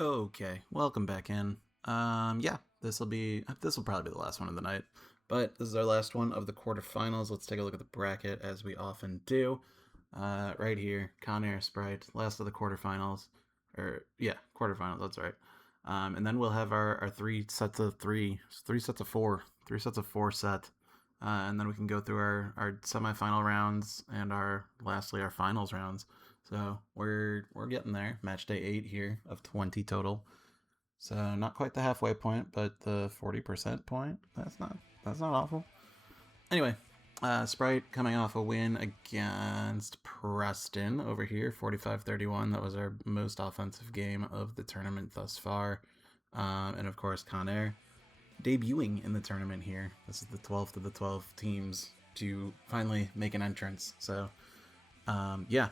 Okay, welcome back in. Yeah, this will probably be the last one of the night, but this is our last one of the quarterfinals. Let's take a look at the bracket as we often do. Right here, Conair, Sprite, last of the quarterfinals, or yeah, quarterfinals. That's right. And then we'll have our three sets of four set, and then we can go through our semifinal rounds and lastly our finals rounds. So we're getting there. Match day 8 here of 20 total. So not quite the halfway point, but the 40% point. That's not awful. Anyway, Sprite coming off a win against Preston over here, 45-31. That was our most offensive game of the tournament thus far. And of course, Conair debuting in the tournament here. This is the 12th of the 12 teams to finally make an entrance. So, yeah.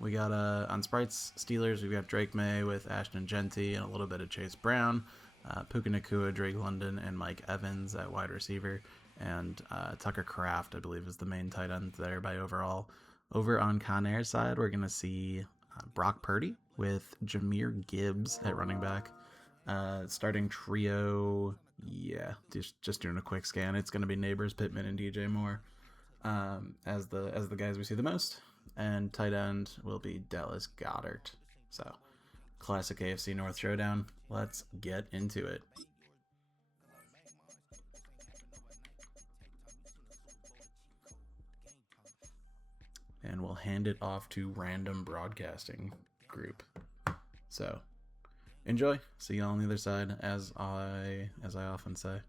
We got on Sprite's Steelers, we've got Drake May with Ashton Genty and a little bit of Chase Brown, Puka Nacua, Drake London, and Mike Evans at wide receiver, and Tucker Kraft, I believe, is the main tight end there by overall. Over on Conair's side, we're going to see Brock Purdy with Jahmyr Gibbs at running back. Starting trio, yeah, just doing a quick scan. It's going to be Neighbors, Pittman, and DJ Moore as the guys we see the most. And tight end will be Dallas Goedert. So, classic AFC North showdown. Let's get into it. And we'll hand it off to Random Broadcasting Group. So, enjoy. See y'all on the other side, as I often say.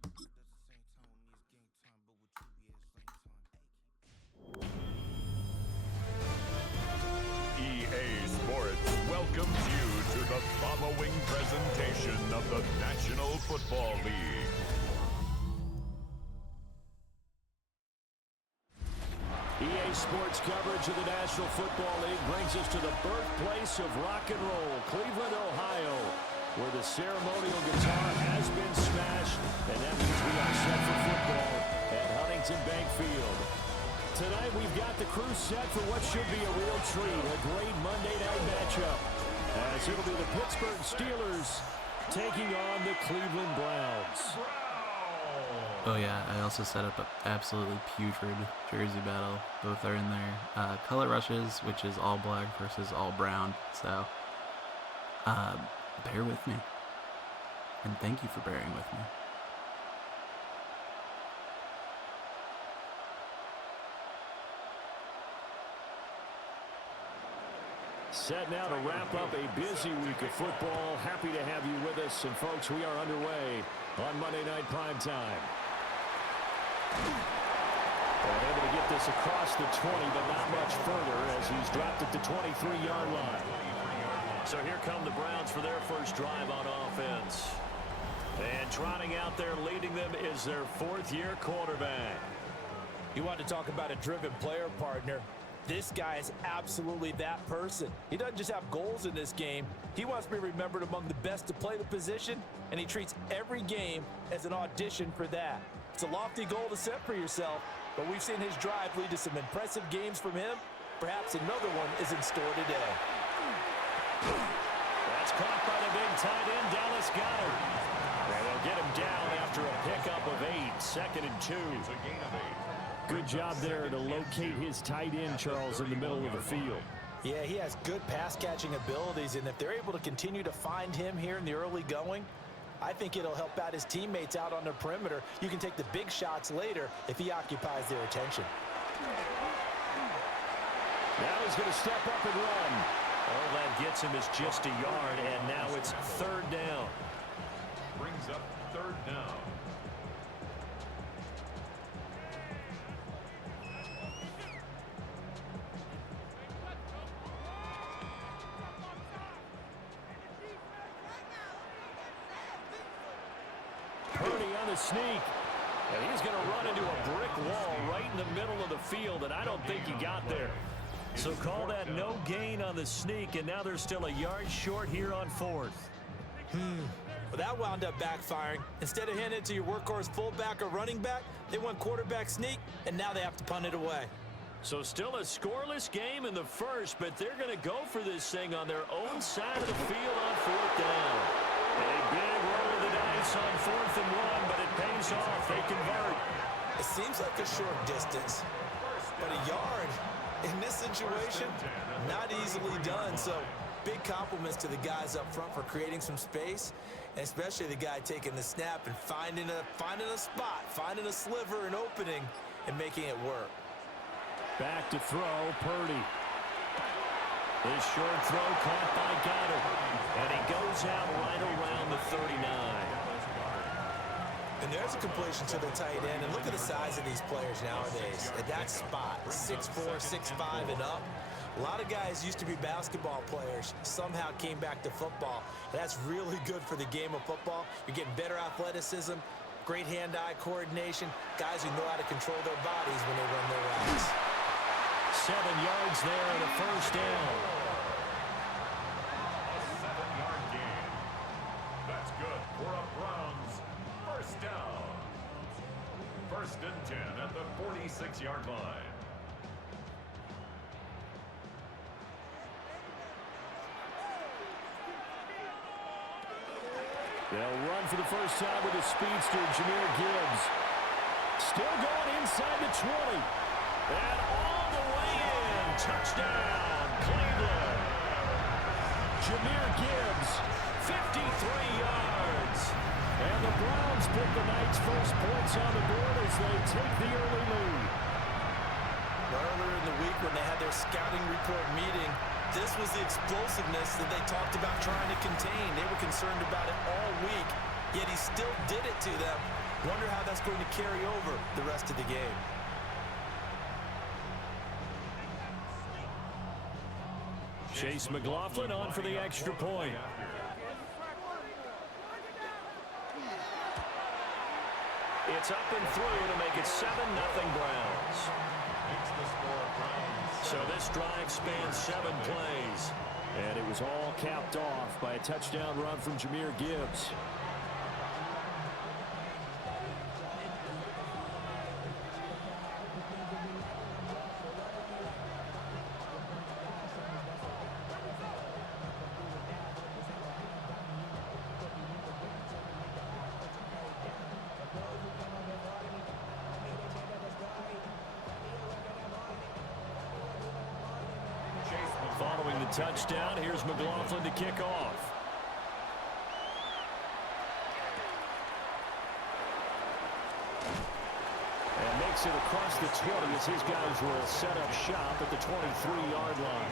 Welcomes you to the following presentation of the National Football League. EA Sports coverage of the National Football League brings us to the birthplace of rock and roll, Cleveland, Ohio, where the ceremonial guitar has been smashed, and that means we are set for football at Huntington Bank Field. Tonight we've got the crew set for what should be a real treat, a great Monday night matchup, as it'll be the Pittsburgh Steelers taking on the Cleveland Browns. Oh yeah, I also set up an absolutely putrid jersey battle. Both are in there. Color rushes, which is all black versus all brown. So, bear with me. And thank you for bearing with me. Set now to wrap up a busy week of football. Happy to have you with us. And folks, we are underway on Monday Night Primetime. Able to get this across the 20, but not much further as he's dropped at the 23-yard line. So here come the Browns for their first drive on offense. And trotting out there leading them is their fourth-year quarterback. You want to talk about a driven player, partner. This guy is absolutely that person. He doesn't just have goals in this game. He wants to be remembered among the best to play the position, and he treats every game as an audition for that. It's a lofty goal to set for yourself, but we've seen his drive lead to some impressive games from him. Perhaps another one is in store today. That's caught by the big tight end, Dallas Goedert. And they'll get him down after a pickup of 8, 2nd and 2. It's a gain of 8. Good job there to locate his tight end, Charles, in the middle of the field. Yeah, he has good pass-catching abilities, and if they're able to continue to find him here in the early going, I think it'll help out his teammates out on the perimeter. You can take the big shots later if he occupies their attention. Now he's going to step up and run. All that gets him is just a yard, and now it's 3rd down. Brings up 3rd down. Sneak, and he's going to run into a brick wall right in the middle of the field, and I don't think he got there. So call that no gain on the sneak, and now they're still a yard short here on 4th. Well, that wound up backfiring. Instead of handing it to your workhorse fullback or running back, they went quarterback sneak, and now they have to punt it away. So still a scoreless game in the first, but they're going to go for this thing on their own side of the field on 4th down. pays off. They convert. It seems like a short distance, but a yard in this situation, not easily done. So big compliments to the guys up front for creating some space, and especially the guy taking the snap and finding a spot, finding a sliver, an opening, and making it work. Back to throw, Purdy. His short throw caught by Goddard, and he goes out right around the 39. And there's a completion to the tight end. And look at the size of these players nowadays. At that spot, 6'4", 6'5", and up. A lot of guys used to be basketball players, somehow came back to football. And that's really good for the game of football. You're getting better athleticism, great hand-eye coordination, guys who know how to control their bodies when they run their routes. 7 yards there and a first down. A 7-yard gain. That's good for a Browns first down. 1st and 10 at the 46-yard line. They'll run for the first time with the speedster, Jahmyr Gibbs. Still going inside the 20. And all the way in. Touchdown, Cleveland. Jahmyr Gibbs, 53 yards. And the Browns pick the night's first points on the board as they take the early lead. Earlier in the week when they had their scouting report meeting, this was the explosiveness that they talked about trying to contain. They were concerned about it all week, yet he still did it to them. Wonder how that's going to carry over the rest of the game. Chase McLaughlin on for the extra point. It's up and through to make it 7-0 Browns. So this drive spans 7 plays. And it was all capped off by a touchdown run from Jahmyr Gibbs. Following the touchdown, here's McLaughlin to kick off. And makes it across the 20 as his guys will set up shop at the 23-yard line.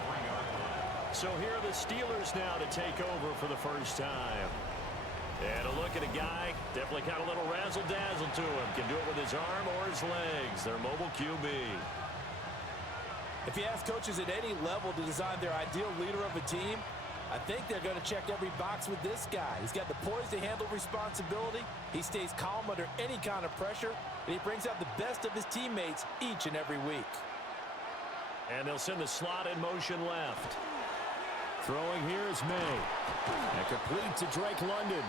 So here are the Steelers now to take over for the first time. And a look at a guy, definitely got a little razzle-dazzle to him. Can do it with his arm or his legs. Their mobile QB. If you ask coaches at any level to design their ideal leader of a team, I think they're going to check every box with this guy. He's got the poise to handle responsibility. He stays calm under any kind of pressure, and he brings out the best of his teammates each and every week. And they'll send the slot in motion left. Throwing here is May. And complete to Drake London.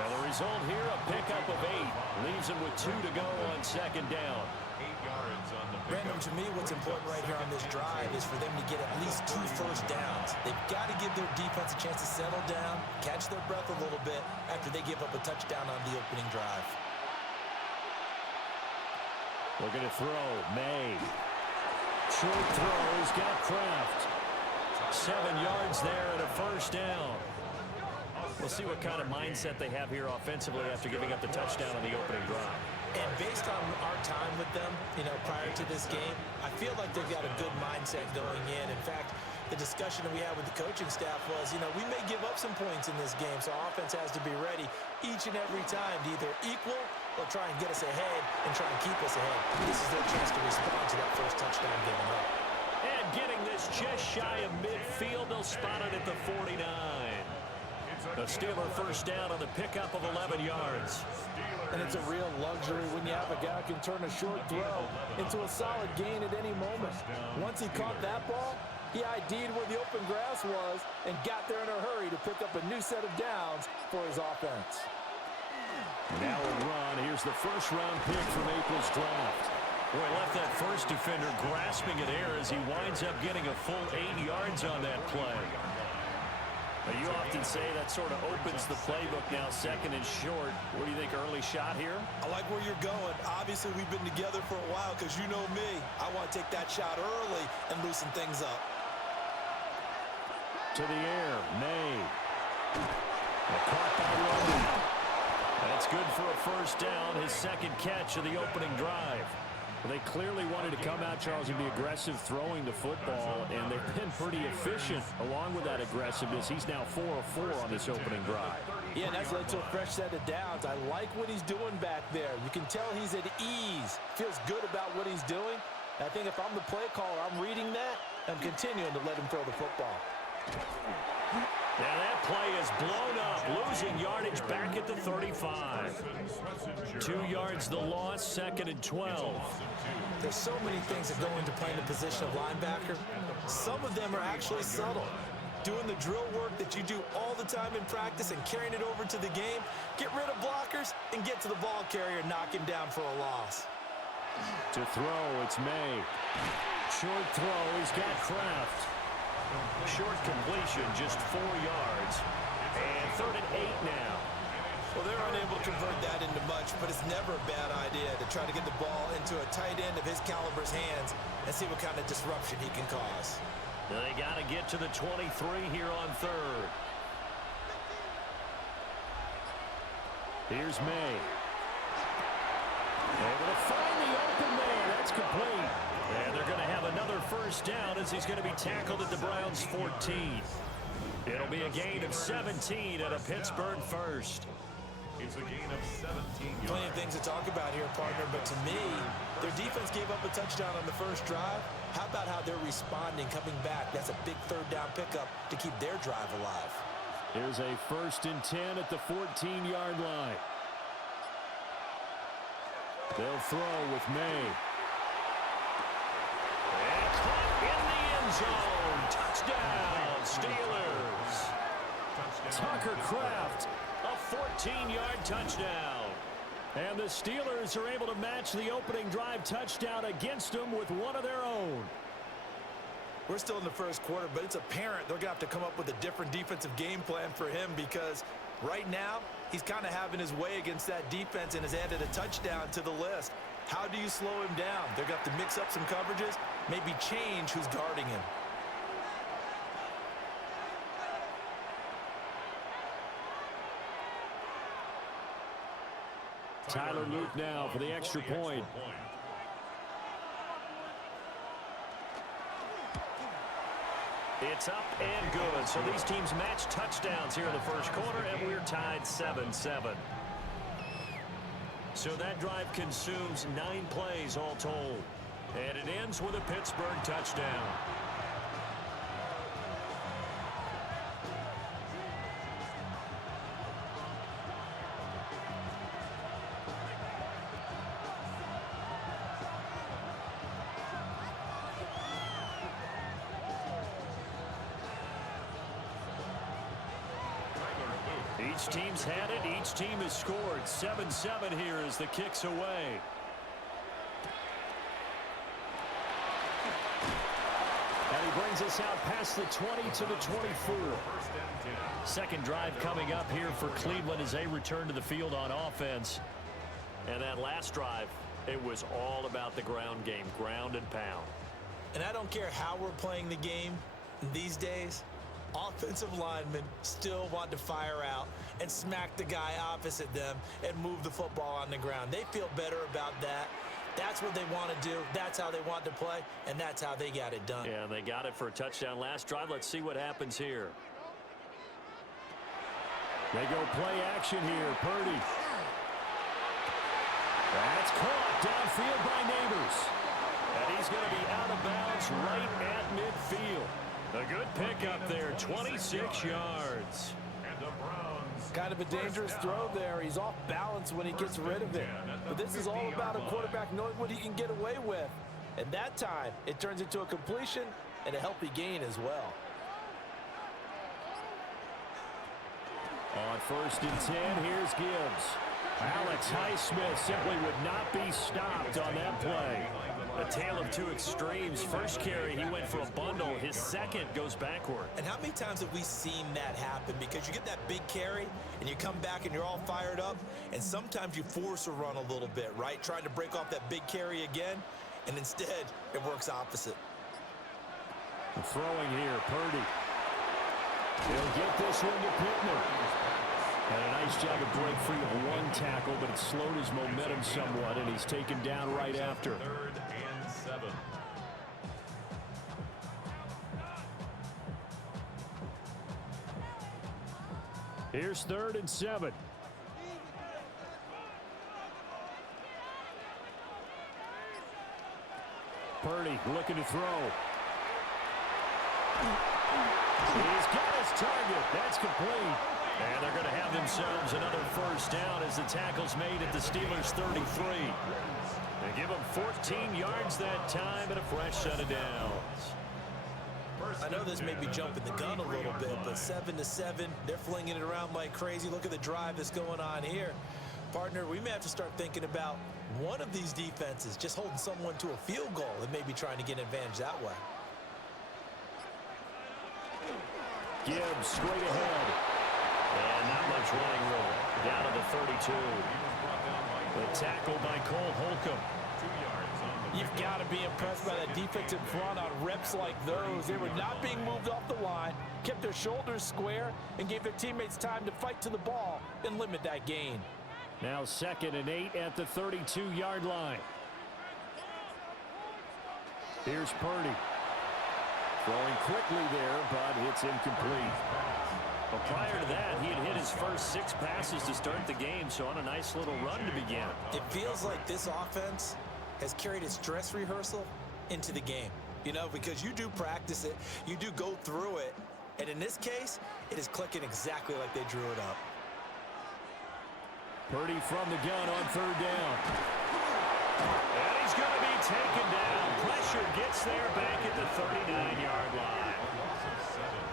And the result here, a pickup of 8. Leaves him with 2 to go on 2nd down. 8 yards on the Brandon, to me, what's important right here on this drive is for them to get at least 2 first downs. They've got to give their defense a chance to settle down, catch their breath a little bit after they give up a touchdown on the opening drive. Looking to throw, May. Short throw, he's got Kraft. 7 yards there and a first down. We'll see what kind of mindset they have here offensively after giving up the touchdown on the opening drive. And based on our time with them, prior to this game, I feel like they've got a good mindset going in. In fact, the discussion that we had with the coaching staff was, we may give up some points in this game, so our offense has to be ready each and every time to either equal or try and get us ahead and try and keep us ahead. This is their chance to respond to that first touchdown given up. And getting this just shy of midfield, they'll spot it at the 49. The Steeler first down on the pickup of 11 yards. And it's a real luxury when you have a guy who can turn a short throw into a solid gain at any moment. Once he caught that ball, he ID'd where the open grass was and got there in a hurry to pick up a new set of downs for his offense. Now a run. Here's the first-round pick from April's draft. Boy, left that first defender grasping at air as he winds up getting a full 8 yards on that play. Now, you often say that sort of opens the playbook now, second and short. What do you think, early shot here? I like where you're going. Obviously, we've been together for a while because you know me. I want to take that shot early and loosen things up. To the air, May. Caught by Roman. That's good for a first down, his second catch of the opening drive. Well, they clearly wanted to come out, Charles, and be aggressive throwing the football, and they've been pretty efficient along with that aggressiveness. He's now 4 of 4 on this opening drive. Yeah, and that's led to a fresh set of downs. I like what he's doing back there. You can tell he's at ease. Feels good about what he's doing. I think if I'm the play caller, I'm reading that. I'm continuing to let him throw the football. Now that play is blown up, losing yardage back at the 35. 2 yards the loss, second and 12. There's so many things that go into playing the position of linebacker. Some of them are actually subtle. Doing the drill work that you do all the time in practice and carrying it over to the game. Get rid of blockers and get to the ball carrier and knock him down for a loss. To throw, it's May. Short throw, he's got Kraft. Short completion, just 4 yards. And 3rd and 8 now. Well, they're unable to convert that into much, but it's never a bad idea to try to get the ball into a tight end of his caliber's hands and see what kind of disruption he can cause. They got to get to the 23 here on 3rd. Here's May. Able to find the open man. That's complete. And they're going to have another first down as he's going to be tackled at the Browns' 14. It'll be a gain of 17 at a Pittsburgh first. It's a gain of 17 yards. Plenty of things to talk about here, partner, but to me, their defense gave up a touchdown on the first drive. How about how they're responding, coming back? That's a big 3rd down pickup to keep their drive alive. Here's a 1st and 10 at the 14-yard line. They'll throw with May. And caught in the end zone. Touchdown, Steelers. Tucker Kraft, a 14-yard touchdown. And the Steelers are able to match the opening drive touchdown against them with one of their own. We're still in the first quarter, but it's apparent they're going to have to come up with a different defensive game plan for him because right now he's kind of having his way against that defense and has added a touchdown to the list. How do you slow him down? They're going to have to mix up some coverages, maybe change who's guarding him. Tyler Luke now for the extra point. It's up and good. So these teams match touchdowns here in the first quarter, and we're tied 7-7. So that drive consumes 9 plays all told. And it ends with a Pittsburgh touchdown. Each team's had it. Each team has scored. 7-7 here as the kick's away. And he brings us out past the 20 to the 24. Second drive coming up here for Cleveland as they return to the field on offense. And that last drive, it was all about the ground game, ground and pound. And I don't care how we're playing the game these days. Offensive linemen still want to fire out and smack the guy opposite them and move the football on the ground. They feel better about that. That's what they want to do. That's how they want to play, and that's how they got it done. Yeah, they got it for a touchdown last drive. Let's see what happens here. They go play action here. Purdy. That's caught downfield by Neighbors. And he's going to be out of bounds right at midfield. A good pickup there, 26 yards. And the Browns. Kind of a dangerous throw there. He's off balance when he gets rid of it. But this is all about a quarterback knowing what he can get away with. And that time, it turns into a completion and a healthy gain as well. On 1st and 10, here's Gibbs. Alex Highsmith simply would not be stopped on that play. A tale of two extremes. First carry, he went for a bundle. His second goes backward. And how many times have we seen that happen? Because you get that big carry, and you come back and you're all fired up, and sometimes you force a run a little bit, right? Trying to break off that big carry again, and instead it works opposite. Throwing here, Purdy. He'll get this one to Pittman. And a nice job of break free of one tackle, but it slowed his momentum somewhat, and he's taken down right after. 3rd and 7. Here's 3rd and 7. Purdy looking to throw. He's got his target. That's complete. And they're going to have themselves another first down as the tackle's made at the Steelers' 33. They give them 14 yards that time and a fresh set of downs. I know this may be jumping the gun a little bit, but 7-7, they're flinging it around like crazy. Look at the drive that's going on here. Partner, we may have to start thinking about one of these defenses just holding someone to a field goal and maybe trying to get an advantage that way. Gibbs straight ahead. And not much running room. Down to the 32. The tackle by Cole Holcomb. 2 yards on the You've got to be impressed by that defensive front on reps like those. They were not being moved off the line, kept their shoulders square, and gave their teammates time to fight to the ball and limit that gain. Now 2nd and 8 at the 32-yard line. Here's Purdy. Throwing quickly there, but it's incomplete. Well, prior to that, he had hit his first 6 passes to start the game, so on a nice little run to begin. It feels like this offense has carried its dress rehearsal into the game. You know, because you do practice it, you do go through it, and in this case, it is clicking exactly like they drew it up. Purdy from the gun on 3rd down. And he's going to be taken down. Pressure gets there back at the 39-yard line.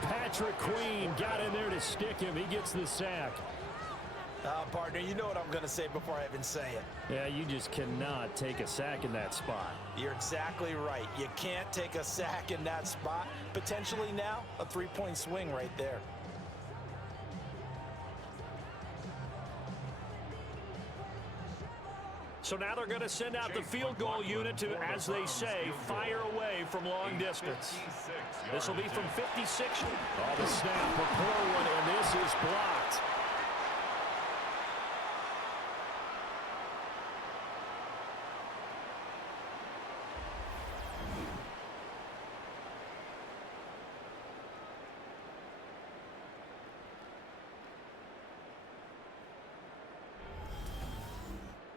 Patrick Queen got in there to stick him. He gets the sack. Partner, you know what I'm going to say before I even say it. Yeah, you just cannot take a sack in that spot. You're exactly right. You can't take a sack in that spot. Potentially now, a 3-point swing right there. So now they're going to send out the field goal unit to, as they say, fire away from long distance. This will be from 56. Oh, the snap, a poor one, and this is blocked.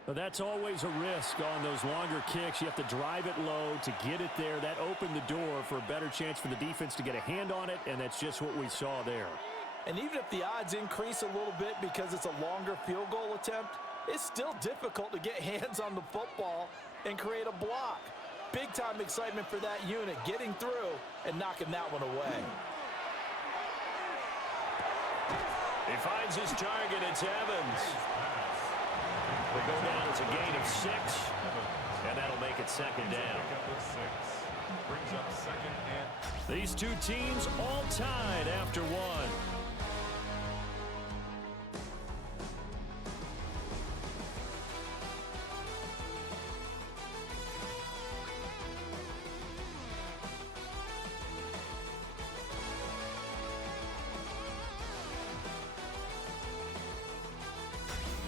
But that's always a risk on those longer kicks. You have to drive it low to get it there. That opened the door for a better chance for the defense to get a hand on it, and that's just what we saw there. And even if the odds increase a little bit because it's a longer field goal attempt, it's still difficult to get hands on the football and create a block. Big-time excitement for that unit, getting through and knocking that one away. He finds his target. It's Evans. Will go down as a gain of 6, and that'll make it 2nd down. Brings up 2nd and... These two teams all tied after 1.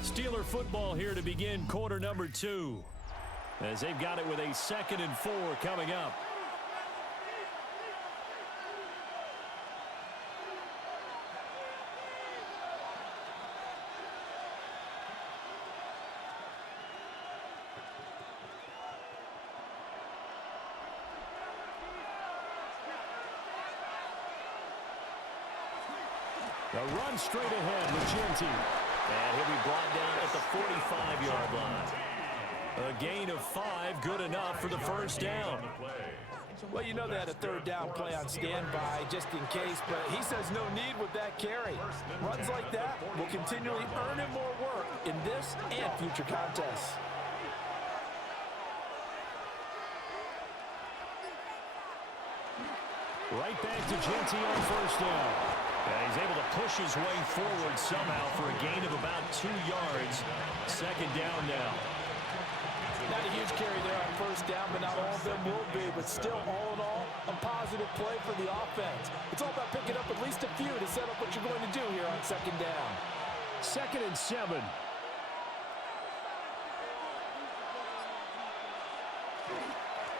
Steeler football here to begin quarter number 2, as they've got it with a 2nd and 4 coming up. The run straight ahead with Genty. And he'll be brought down at the 45-yard line. A gain of 5, good enough for the first down. Well, you know they had a 3rd down play on standby just in case, but he says no need with that carry. Runs like that will continually earn him more work in this and future contests. Right back to Genty on first down. And he's able to push his way forward somehow for a gain of about 2 yards. Second down now. Not a huge carry there on first down, but not all of them will be. But still, all in all, a positive play for the offense. It's all about picking up at least a few to set up what you're going to do here on second down. 2nd and 7.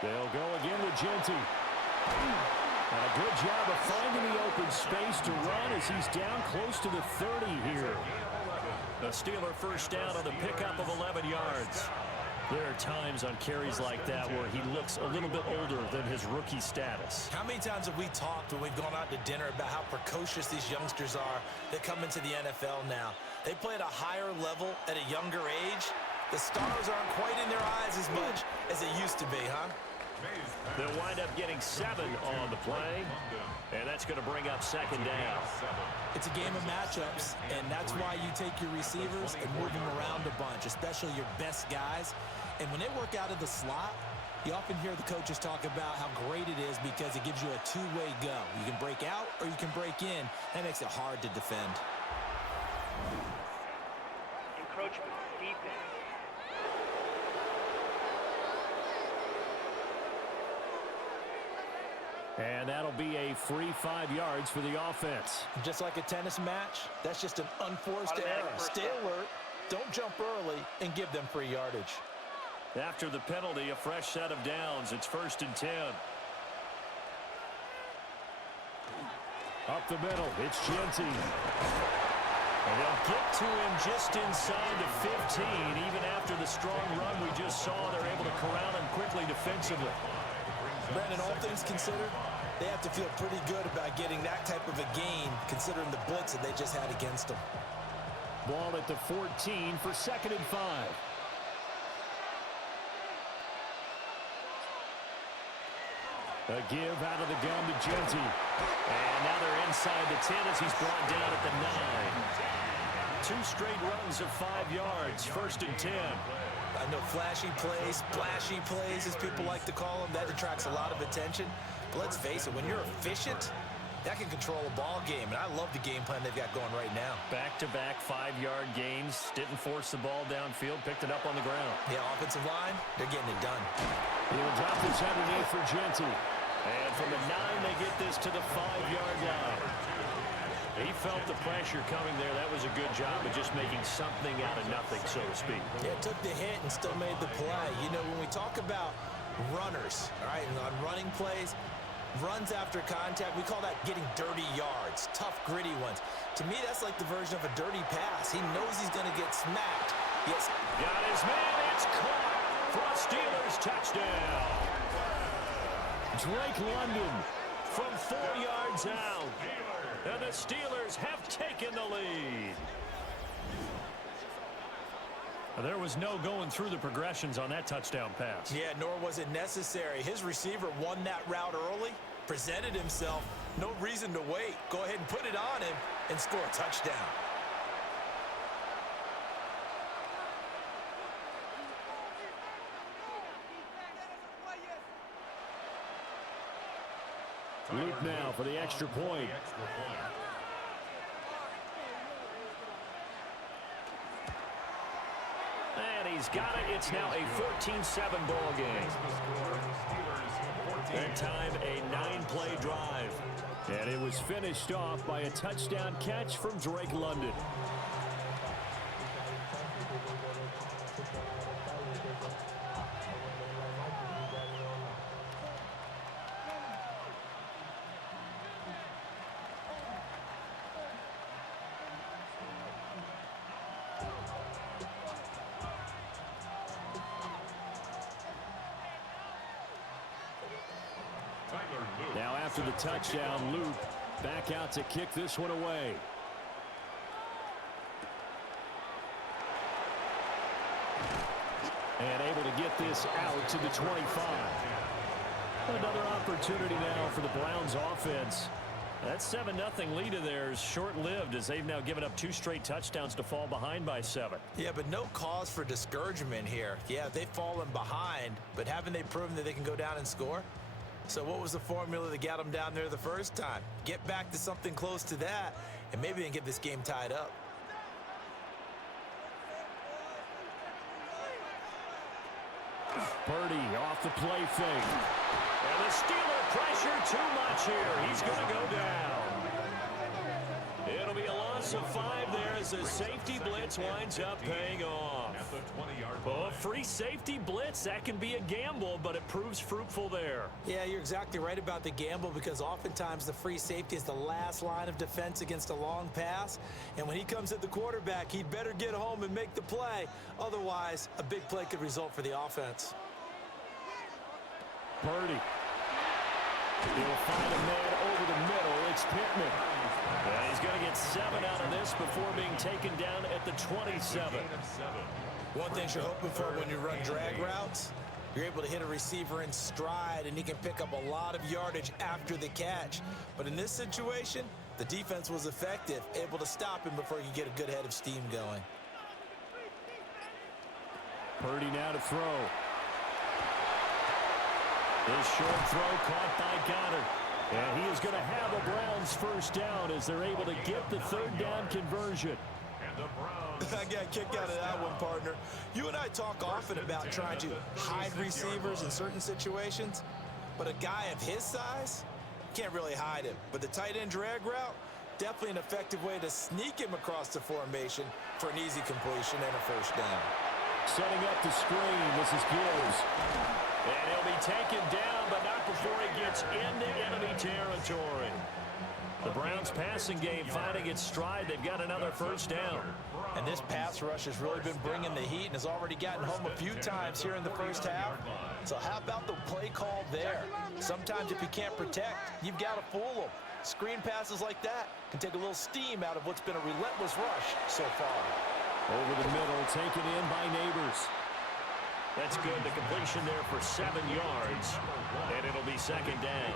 They'll go again with Genty. And a good job of finding the open space to run as he's down close to the 30 here. A Steeler first down on the pickup of 11 yards. There are times on carries like that where he looks a little bit older than his rookie status. How many times have we talked when we've gone out to dinner about how precocious these youngsters are that come into the NFL now? They play at a higher level at a younger age. The stars aren't quite in their eyes as much as they used to be, huh? They'll wind up getting 7 on the play, and that's going to bring up second down. It's a game of matchups, and that's why you take your receivers and move them around a bunch, especially your best guys. And when they work out of the slot, you often hear the coaches talk about how great it is because it gives you a two-way go. You can break out or you can break in. That makes it hard to defend. Encroachment defense. And that'll be a free 5 yards for the offense. Just like a tennis match, that's just an unforced error. Stay alert, don't jump early, and give them free yardage. After the penalty, a fresh set of downs. It's 1st and 10. Up the middle, it's Genty. And they'll get to him just inside the 15. Even after the strong run we just saw, they're able to corral him quickly defensively. Brandon, all things considered, they have to feel pretty good about getting that type of a gain considering the blitz that they just had against them. Ball at the 14 for 2nd and 5. A give out of the gun to Genty. And now they're inside the 10 as he's brought down at the 9. 2 straight runs of 5 yards, 1st and 10. I know flashy plays, splashy plays, as people like to call them, that attracts a lot of attention. But let's face it, when you're efficient, that can control a ball game. And I love the game plan they've got going right now. Back-to-back 5-yard gains. Didn't force the ball downfield. Picked it up on the ground. Yeah, offensive line, they're getting it done. He'll drop this underneath for Genty. And from the 9, they get this to the 5-yard line. He felt the pressure coming there. That was a good job of just making something out of nothing, so to speak. Yeah, took the hit and still made the play. You know, when we talk about runners, all right, on running plays, runs after contact, we call that getting dirty yards, tough, gritty ones. To me, that's like the version of a dirty pass. He knows he's going to get smacked. Yes. Got his man. It's caught for a Steelers touchdown. Drake London from 4 yards out. And the Steelers have taken the lead. There was no going through the progressions on that touchdown pass. Yeah, nor was it necessary. His receiver won that route early, presented himself. No reason to wait. Go ahead and put it on him and score a touchdown. Luke now for the extra point. And he's got it. It's now a 14-7 ball game. That time, a 9-play drive. And it was finished off by a touchdown catch from Drake London. Now after the touchdown, Luke back out to kick this one away. And able to get this out to the 25. Another opportunity now for the Browns offense. That 7-0 lead of theirs short-lived as they've now given up 2 straight touchdowns to fall behind by 7. Yeah, but no cause for discouragement here. Yeah, they've fallen behind, but haven't they proven that they can go down and score? So what was the formula that got them down there the first time? Get back to something close to that, and maybe they can get this game tied up. Purdy off the play fake. And the Steeler pressure too much here. He's going to go down. It'll be a loss of 5 there as the safety blitz winds up paying off. Oh, free safety blitz, that can be a gamble, but it proves fruitful there. Yeah, you're exactly right about the gamble because oftentimes the free safety is the last line of defense against a long pass. And when he comes at the quarterback, he'd better get home and make the play. Otherwise, a big play could result for the offense. Purdy. He'll find a man over the middle. It's Pittman. And he's going to get 7 out of this before being taken down at the 27. One thing you're hoping for when you run drag routes, you're able to hit a receiver in stride, and he can pick up a lot of yardage after the catch. But in this situation, the defense was effective, able to stop him before you get a good head of steam going. Purdy now to throw. His short throw caught by Goddard. And he is going to have a Browns first down as they're able to get the 3rd down conversion. I got a kick out of that one, partner. You and I talk often about trying to hide receivers in certain situations, but a guy of his size can't really hide him. But the tight end drag route, definitely an effective way to sneak him across the formation for an easy completion and a first down. Setting up the screen, this is Gibbs. And he'll be taken down, but not before he gets into enemy territory. The Browns passing game finding its stride. They've got another first down. And this pass rush has really been bringing the heat and has already gotten home a few times here in the first half. So how about the play call there? Sometimes if you can't protect, you've got to fool them. Screen passes like that can take a little steam out of what's been a relentless rush so far. Over the middle, taken in by Neighbors. That's good. The completion there for 7 yards. And it'll be 2nd down.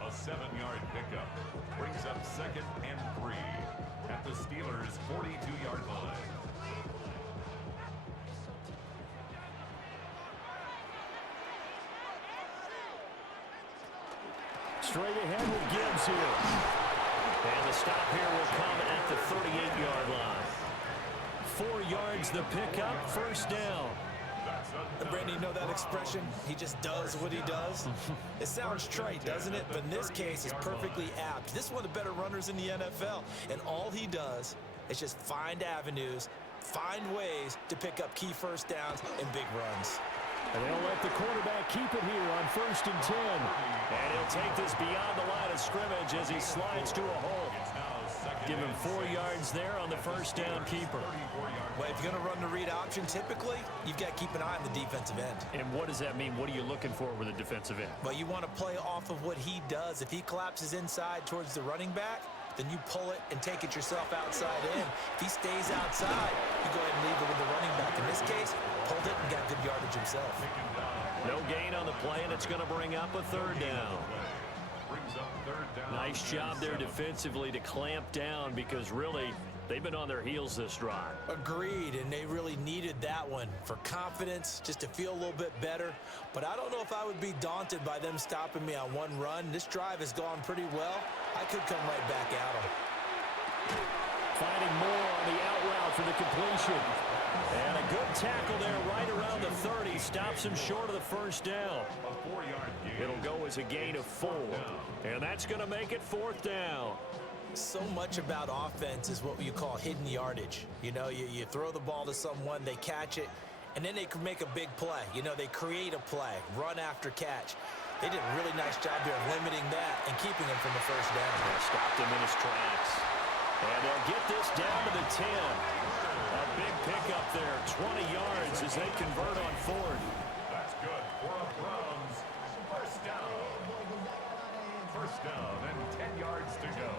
A 7-yard pickup brings up 2nd and 3 at the Steelers' 42-yard line. Straight ahead with Gibbs here. And the stop here will come at the 38-yard line. 4 yards the pickup, first down. And Brandon, you know that expression? He just does what he does. It sounds trite, doesn't it? But in this case, it's perfectly apt. This is one of the better runners in the NFL. And all he does is just find avenues, find ways to pick up key first downs and big runs. And they'll let the quarterback keep it here on 1st and 10. And he'll take this beyond the line of scrimmage as he slides to a hole. Give him 4 yards there on the first down keeper. Well, if you're going to run the read option, typically, you've got to keep an eye on the defensive end. And what does that mean? What are you looking for with a defensive end? Well, you want to play off of what he does. If he collapses inside towards the running back, then you pull it and take it yourself outside in. If he stays outside, you go ahead and leave it with the running back. In this case, pulled it and got good yardage himself. No gain on the play, and it's going to bring up a 3rd down. Nice job there defensively to clamp down because really they've been on their heels this drive. Agreed, and they really needed that one for confidence, just to feel a little bit better. But I don't know if I would be daunted by them stopping me on one run. This drive has gone pretty well. I could come right back at them. Finding more on the out route for the completion. And a good tackle there right around the 30. Stops him short of the first down. It'll go as a gain of 4. And that's going to make it 4th down. So much about offense is what you call hidden yardage. You know, you throw the ball to someone, they catch it, and then they can make a big play. You know, they create a play, run after catch. They did a really nice job there of limiting that and keeping him from the first down. They stopped him in his tracks. And they'll get this down to the 10. A big pickup there, 20 yards as they convert on 4th. That's good for a Browns first down. First down and 10 yards to go.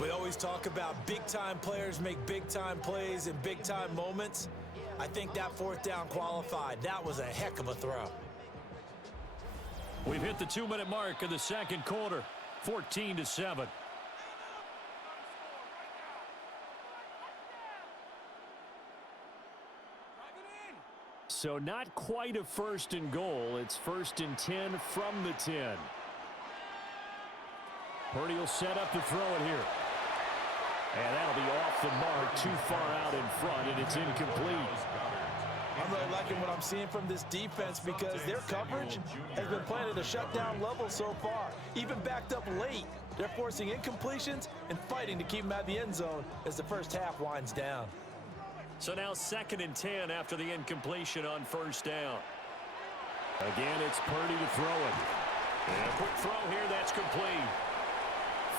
We always talk about big-time players make big-time plays in big-time moments. I think that 4th down qualified. That was a heck of a throw. We've hit the 2-minute mark of the 2nd quarter, 14-7. So not quite a 1st and goal. It's 1st and 10 from the 10. Purdy will set up to throw it here. And that'll be off the mark, too far out in front, and it's incomplete. I'm really liking what I'm seeing from this defense because their coverage has been playing at a shutdown level so far. Even backed up late, they're forcing incompletions and fighting to keep them out of the end zone as the first half winds down. So now 2nd and 10 after the incompletion on 1st down. Again, it's Purdy to throw it. And a quick throw here, that's complete.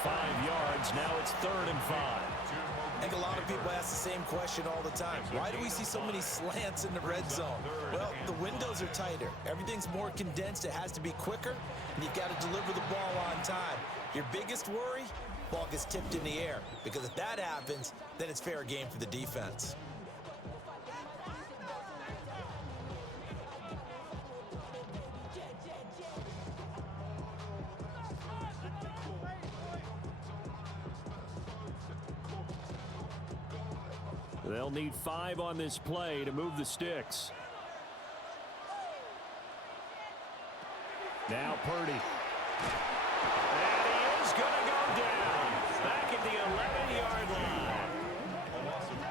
5 yards, now it's 3rd and 5. I think a lot of people ask the same question all the time. Why do we see so many slants in the red zone? Well, the windows are tighter. Everything's more condensed. It has to be quicker, and you've got to deliver the ball on time. Your biggest worry, ball gets tipped in the air, because if that happens, then it's fair game for the defense. They'll need 5 on this play to move the sticks. Now Purdy. And he is going to go down. Back at the 11-yard line.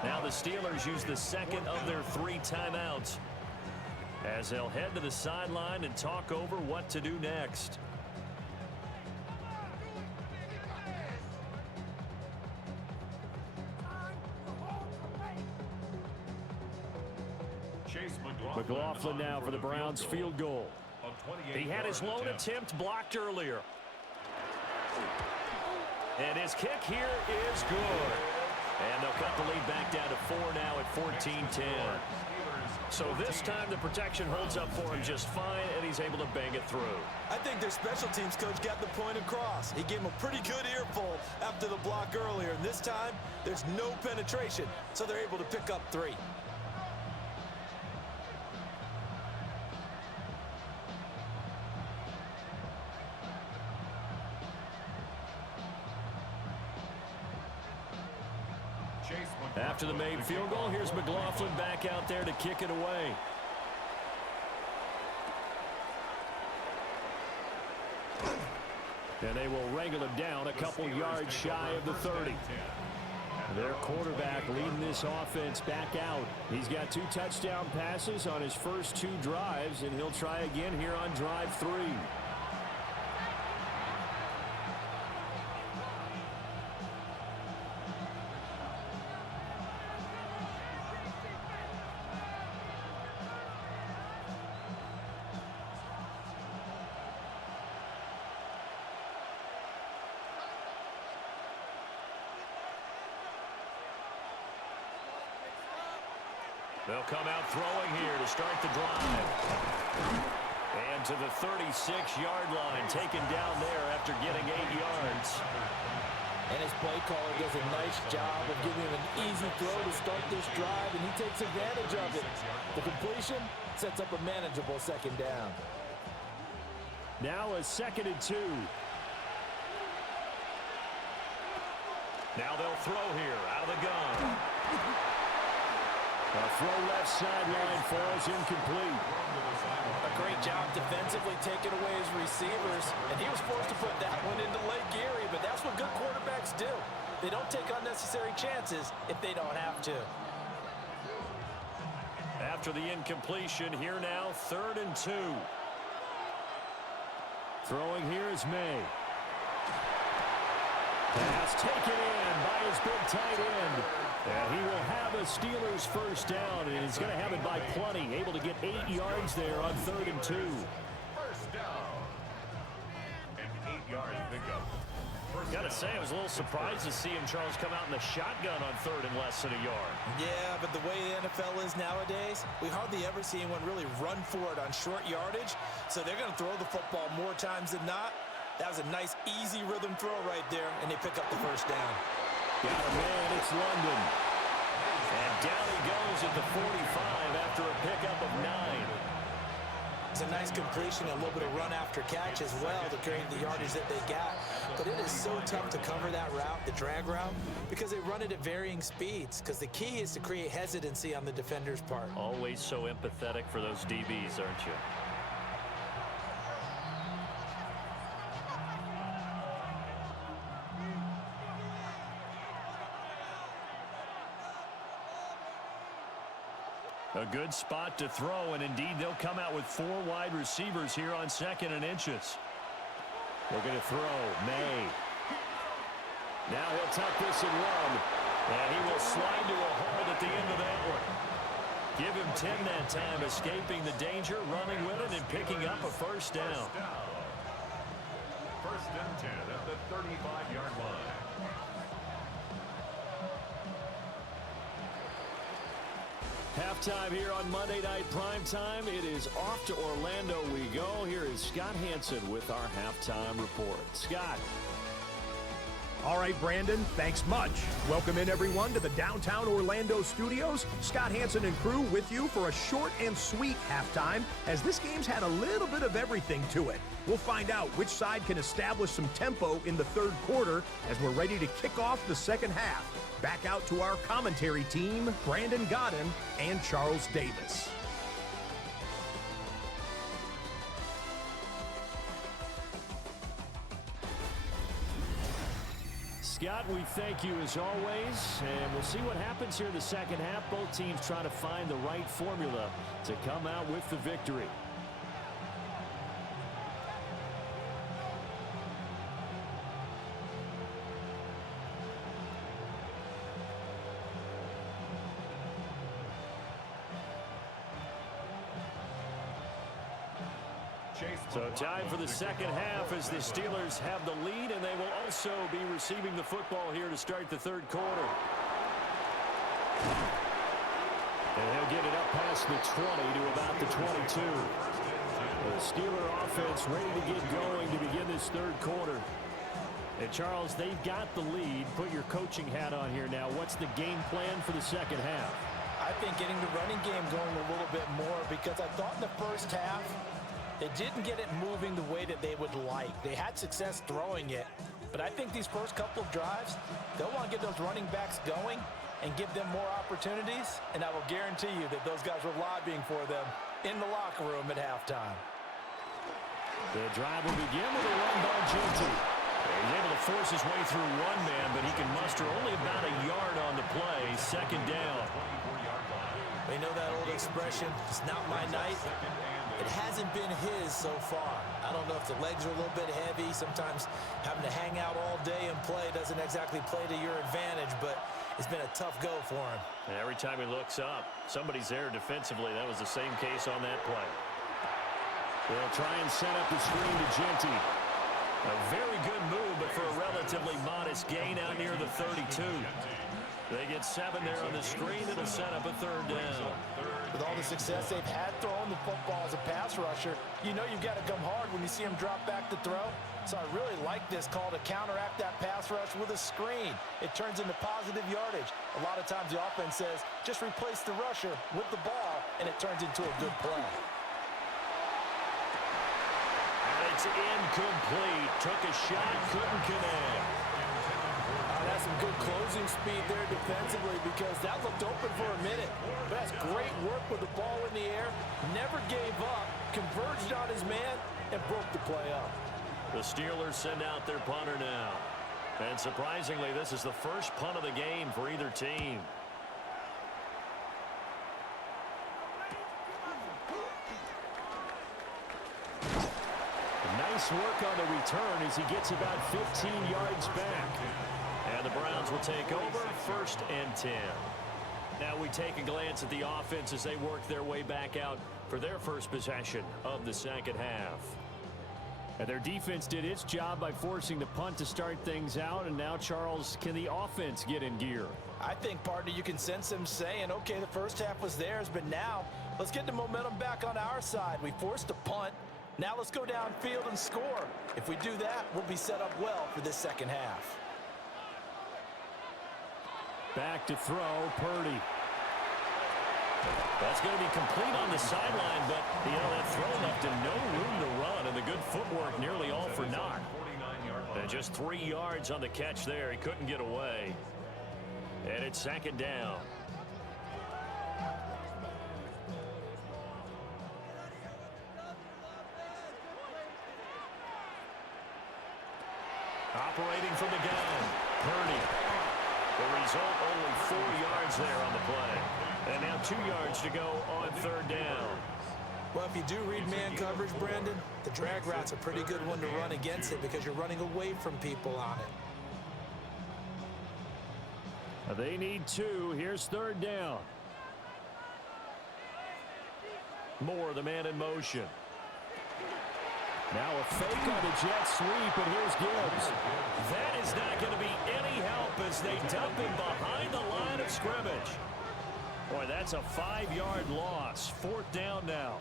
Now the Steelers use the 2nd of their 3 timeouts as they'll head to the sideline and talk over what to do next. McLaughlin now for the Browns field goal. He had his lone attempt blocked earlier. And his kick here is good. And they'll cut the lead back down to 4 now at 14-10. So this time the protection holds up for him just fine, and he's able to bang it through. I think their special teams coach got the point across. He gave him a pretty good earful after the block earlier. And this time, there's no penetration, so they're able to pick up 3. After the made field goal, here's McLaughlin back out there to kick it away. And they will wrangle him down a couple yards shy of the 30. Their quarterback leading this offense back out. He's got 2 touchdown passes on his first 2 drives, and he'll try again here on drive 3. They'll come out throwing here to start the drive. And to the 36-yard line, taken down there after getting 8 yards. And his play caller does a nice job of giving him an easy throw to start this drive, and he takes advantage of it. The completion sets up a manageable 2nd down. Now a 2nd and 2. Now they'll throw here out of the gun. A throw left sideline falls incomplete. A great job defensively taking away his receivers, and he was forced to put that one into Lake Erie, but that's what good quarterbacks do. They don't take unnecessary chances if they don't have to. After the incompletion, here now 3rd and 2. Throwing here is May. Pass taken in by his big tight end. And he will have a Steelers first down, and he's going to have it by plenty. Able to get 8 yards there on 3rd and 2. First down. An 8-yard pickup. Got to say, I was a little surprised to see him, Charles, come out in the shotgun on 3rd and less than a yard. Yeah, but the way the NFL is nowadays, we hardly ever see anyone really run for it on short yardage. So they're going to throw the football more times than not. That was a nice, easy rhythm throw right there, and they pick up the first down. Got a man, it's London. And down he goes at the 45 after a pickup of 9. It's a nice completion, a little bit of run after catch as well to create the yardage that they got. But it is so tough to cover that route, the drag route, because they run it at varying speeds. Because the key is to create hesitancy on the defender's part. Always so empathetic for those DBs, aren't you? A good spot to throw, and indeed they'll come out with 4 wide receivers here on 2nd and inches. Looking to throw, May. Now he'll tuck this and run, and he will slide to a hold at the end of that one. Give him 10 that time, escaping the danger, running with it, and picking up a first down. First and 10 at the 35-yard line. Halftime here on Monday Night Primetime. It is off to Orlando we go. Here is Scott Hansen with our halftime report. Scott. All right, Brandon, thanks much. Welcome in, everyone, to the downtown Orlando studios. Scott Hansen and crew with you for a short and sweet halftime, as this game's had a little bit of everything to it. We'll find out which side can establish some tempo in the third quarter as we're ready to kick off the second half. Back out to our commentary team, Brandon Godden and Charles Davis. Scott, we thank you as always, and we'll see what happens here in the second half. Both teams trying to find the right formula to come out with the victory. So time for the second half as the Steelers have the lead, and they will also be receiving the football here to start the third quarter. And he'll get it up past the 20 to about the 22. The Steeler offense ready to get going to begin this third quarter. And Charles, they've got the lead. Put your coaching hat on here now. What's the game plan for the second half? I think getting the running game going a little bit more, because I thought in the first half, they didn't get it moving the way that they would like. They had success throwing it, but I think these first couple of drives, they'll want to get those running backs going and give them more opportunities, and I will guarantee you that those guys were lobbying for them in the locker room at halftime. The drive will begin with a run by Genty. He's able to force his way through one man, but he can muster only about a yard on the play. Second down. We know that old expression, it's not my night. It hasn't been his so far. I don't know if the legs are a little bit heavy. Sometimes having to hang out all day and play doesn't exactly play to your advantage, but it's been a tough go for him. And every time he looks up, somebody's there defensively. That was the same case on that play. They'll try and set up the screen to Genty. A very good move, but for a relatively modest gain out near the 32. They get 7 there on the screen. It'll set up a third down. With all the success they've had throwing the football as a pass rusher, you know you've got to come hard when you see him drop back to throw. So I really like this call to counteract that pass rush with a screen. It turns into positive yardage. A lot of times the offense says, just replace the rusher with the ball, and it turns into a good play. And it's incomplete. Took a shot, couldn't connect. That's some good closing speed there defensively, because that looked open for a minute. But that's great work with the ball in the air. Never gave up, converged on his man, and broke the play up. The Steelers send out their punter now. And surprisingly, this is the first punt of the game for either team. Nice work on the return as he gets about 15 yards back. And the Browns will take over, 1st and 10. Now we take a glance at the offense as they work their way back out for their first possession of the second half. And their defense did its job by forcing the punt to start things out. And now, Charles, can the offense get in gear? I think, partner, you can sense them saying, okay, the first half was theirs, but now let's get the momentum back on our side. We forced a punt. Now let's go downfield and score. If we do that, we'll be set up well for this second half. Back to throw, Purdy. That's going to be complete on the sideline, but, that throw left him no room to run, and the good footwork nearly all for naught. And just 3 yards on the catch there. He couldn't get away. And it's 2nd down. Operating from the gun, Purdy. The result, only 4 yards there on the play. And now 2 yards to go on 3rd down. Well, if you do read man coverage, Brandon, the drag route's a pretty good one to run against it because you're running away from people on it. They need 2. Here's 3rd down. Moore, the man in motion. Now a fake on the jet sweep, and here's Gibbs. That is not going to be any help as they dump him behind the line of scrimmage. Boy, that's a 5-yard loss. 4th down now.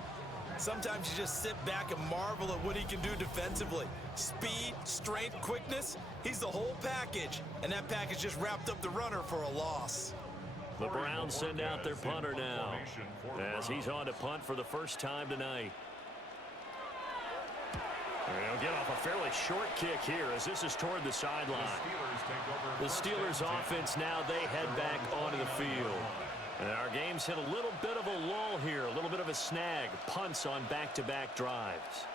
Sometimes you just sit back and marvel at what he can do defensively. Speed, strength, quickness, he's the whole package. And that package just wrapped up the runner for a loss. The Browns send out their punter now as he's on to punt for the first time tonight. They'll get off a fairly short kick here as this is toward the sideline. The Steelers offense now, they head back onto the field. And our game's hit a little bit of a lull here, a little bit of a snag. Punts on back-to-back drives.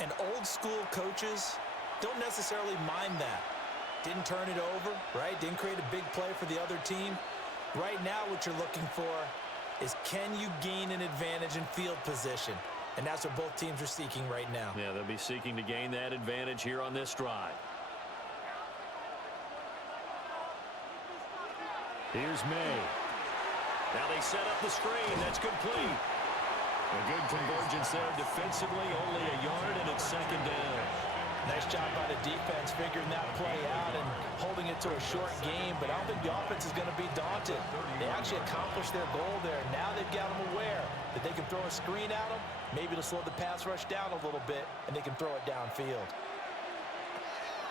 And old school coaches don't necessarily mind that. Didn't turn it over, right? Didn't create a big play for the other team. Right now what you're looking for is can you gain an advantage in field position? And that's what both teams are seeking right now. Yeah, they'll be seeking to gain that advantage here on this drive. Here's May. Now they set up the screen. That's complete. A good convergence there defensively. Only a yard, and it's 2nd down. Nice job by the defense figuring that play out and holding it to a short game, but I don't think the offense is going to be daunted. They actually accomplished their goal there. Now they've got them aware that they can throw a screen at them, maybe to slow the pass rush down a little bit, and they can throw it downfield.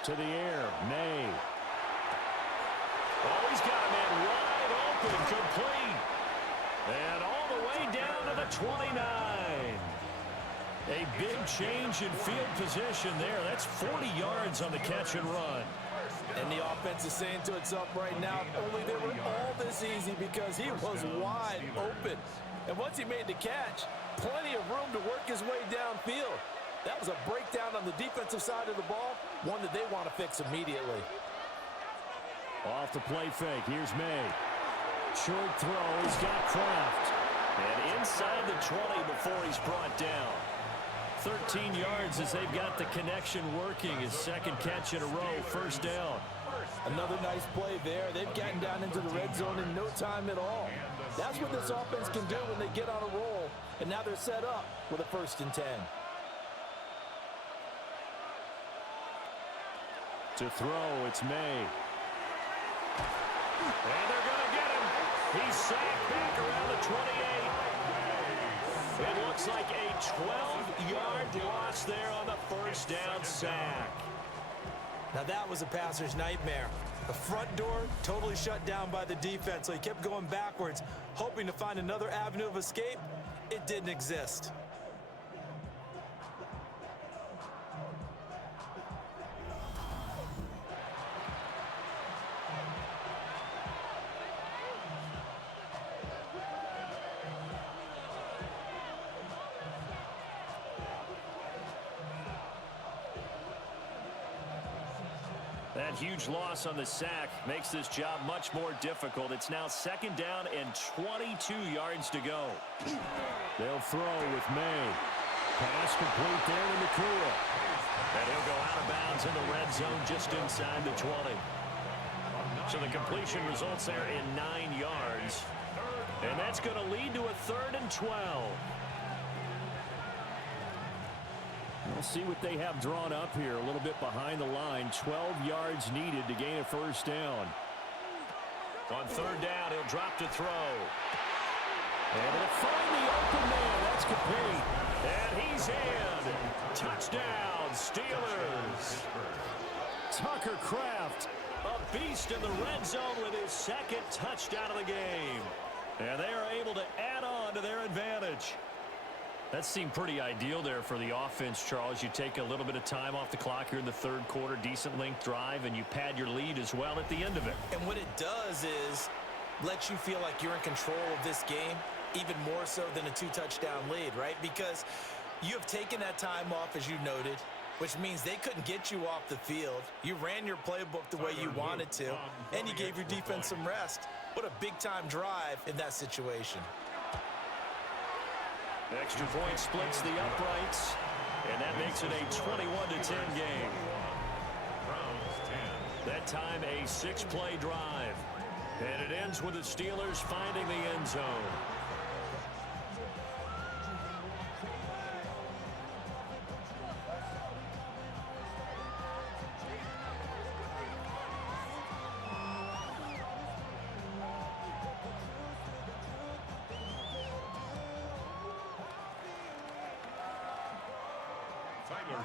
To the air, May. Oh, he's got a man wide open, complete. And all the way down to the 29. A big change in field position there. That's 40 yards on the catch and run. And the offense is saying to itself right now, only they were all this easy because he was wide open. And once he made the catch, plenty of room to work his way downfield. That was a breakdown on the defensive side of the ball, one that they want to fix immediately. Off the play fake, here's May. Short throw, he's got Kraft. And inside the 20 before he's brought down. 13 yards as they've got the connection working. His 2nd catch in a row, 1st down. Another nice play there. They've gotten down into the red zone in no time at all. That's what this offense can do when they get on a roll. And now they're set up with a 1st and 10. To throw, it's May. And they're going to get him. He's sacked back around the 28. It looks like a 12-yard loss there on the 1st down sack. Now that was a passer's nightmare. The front door totally shut down by the defense, so he kept going backwards, hoping to find another avenue of escape. It didn't exist. That huge loss on the sack makes this job much more difficult. It's now 2nd down and 22 yards to go. They'll throw with May. Pass complete there to McCool. And he'll go out of bounds in the red zone just inside the 20. So the completion results there in 9 yards. And that's going to lead to a 3rd and 12. We'll see what they have drawn up here. A little bit behind the line. 12 yards needed to gain a 1st down. On 3rd down, he'll drop to throw. And he'll find the open man. That's complete. And he's in. Touchdown, Steelers. Tucker Kraft, a beast in the red zone with his 2nd touchdown of the game. And they are able to add on to their advantage. That seemed pretty ideal there for the offense, Charles. You take a little bit of time off the clock here in the third quarter, decent length drive, and you pad your lead as well at the end of it. And what it does is let you feel like you're in control of this game, even more so than a 2-touchdown lead, right? Because you have taken that time off, as you noted, which means they couldn't get you off the field. You ran your playbook the way you wanted to, and you gave your defense some rest. What a big-time drive in that situation. Extra point splits the uprights, and that makes it a 21-10 game. That time a 6-play drive, and it ends with the Steelers finding the end zone.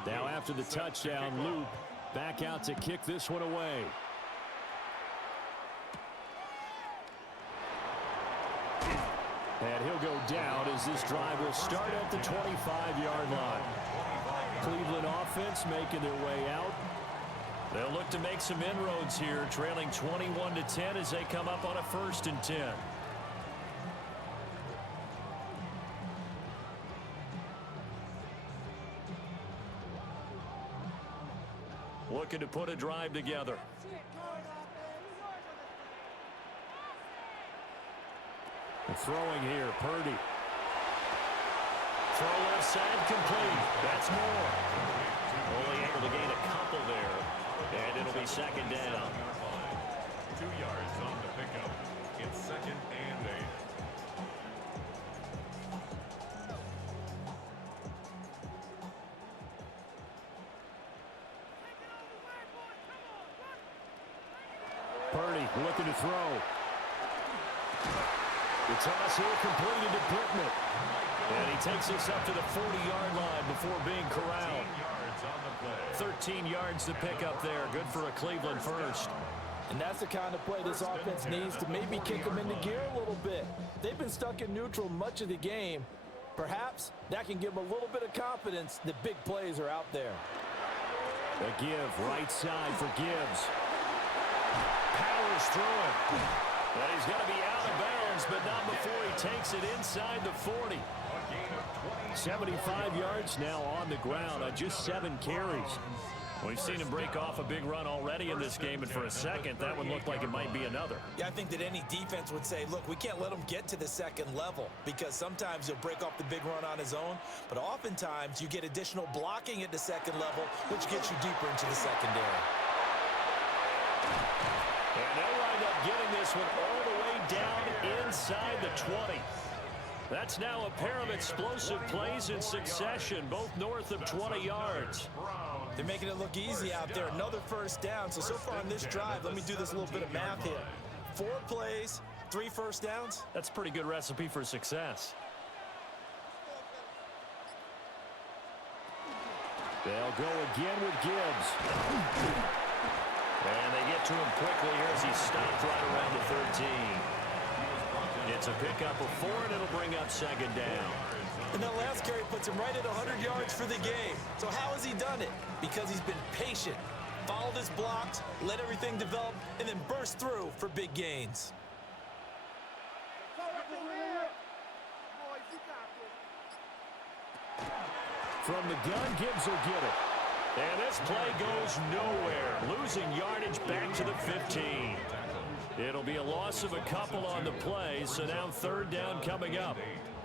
Now after the touchdown, Loop back out to kick this one away. And he'll go down as this drive will start at the 25-yard line. Cleveland offense making their way out. They'll look to make some inroads here, trailing 21-10 as they come up on a 1st and 10. Looking to put a drive together. And throwing here, Purdy. Throw left side complete. That's more. Only able to gain a couple there. And it'll be 2nd down. 2 yards on the pickup. It's 2nd and 8. Purdy looking to throw. The toss here completed to Pittman. And he takes us up to the 40-yard line before being corralled. 13 yards to pick up there. Good for a Cleveland first. And that's the kind of play this offense needs to maybe kick them into gear a little bit. They've been stuck in neutral much of the game. Perhaps that can give them a little bit of confidence that big plays are out there. A give right side for Gibbs. Powers through it. But he's going to be out of bounds, but not before he takes it inside the 40. 75 yards now on the ground on just 7 carries. We've seen him break off a big run already in this game, and for a second, that would look like it might be another. Yeah, I think that any defense would say, look, we can't let him get to the 2nd level, because sometimes he'll break off the big run on his own, but oftentimes you get additional blocking at the 2nd level, which gets you deeper into the secondary. And they'll wind up getting this one all the way down inside the 20. That's now a pair of explosive plays in succession, both north of 20 yards. They're making it look easy out there. Another 1st down. So far on this drive, let me do this little bit of math here. 4 plays, 3 first downs. That's a pretty good recipe for success. They'll go again with Gibbs. And they get to him quickly here as he stopped right around the 13. It's a pickup of 4, and it'll bring up 2nd down. And that last carry puts him right at 100 yards for the game. So how has he done it? Because he's been patient, followed his blocks, let everything develop, and then burst through for big gains. From the gun, Gibbs will get it. And this play goes nowhere, losing yardage back to the 15. It'll be a loss of a couple on the play, so now 3rd down coming up.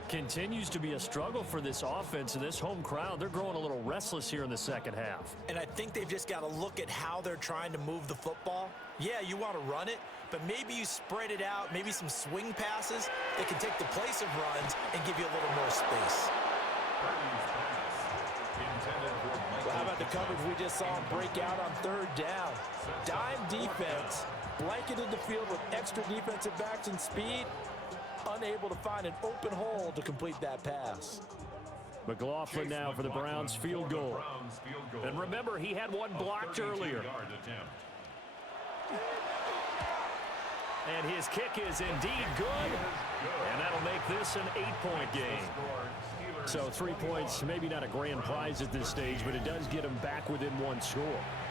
Continues to be a struggle for this offense and this home crowd. They're growing a little restless here in the 2nd half. And I think they've just got to look at how they're trying to move the football. Yeah, you want to run it, but maybe you spread it out, maybe some swing passes that can take the place of runs and give you a little more space. Well, how about the coverage we just saw him break out on 3rd down? Dime defense, blanketed the field with extra defensive backs and speed, unable to find an open hole to complete that pass. McLaughlin now for the Browns field goal. And remember, he had one blocked earlier. And his kick is indeed good. And that'll make this an 8-point game. So 3 points, maybe not a grand prize at this stage, but it does get them back within one score.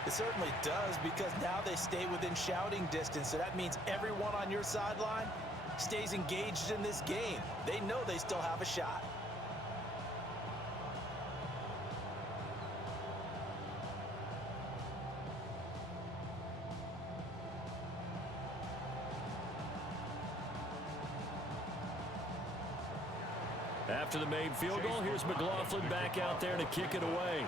It certainly does, because now they stay within shouting distance. So that means everyone on your sideline stays engaged in this game. They know they still have a shot. After the made field goal, here's McLaughlin back out there to kick it away.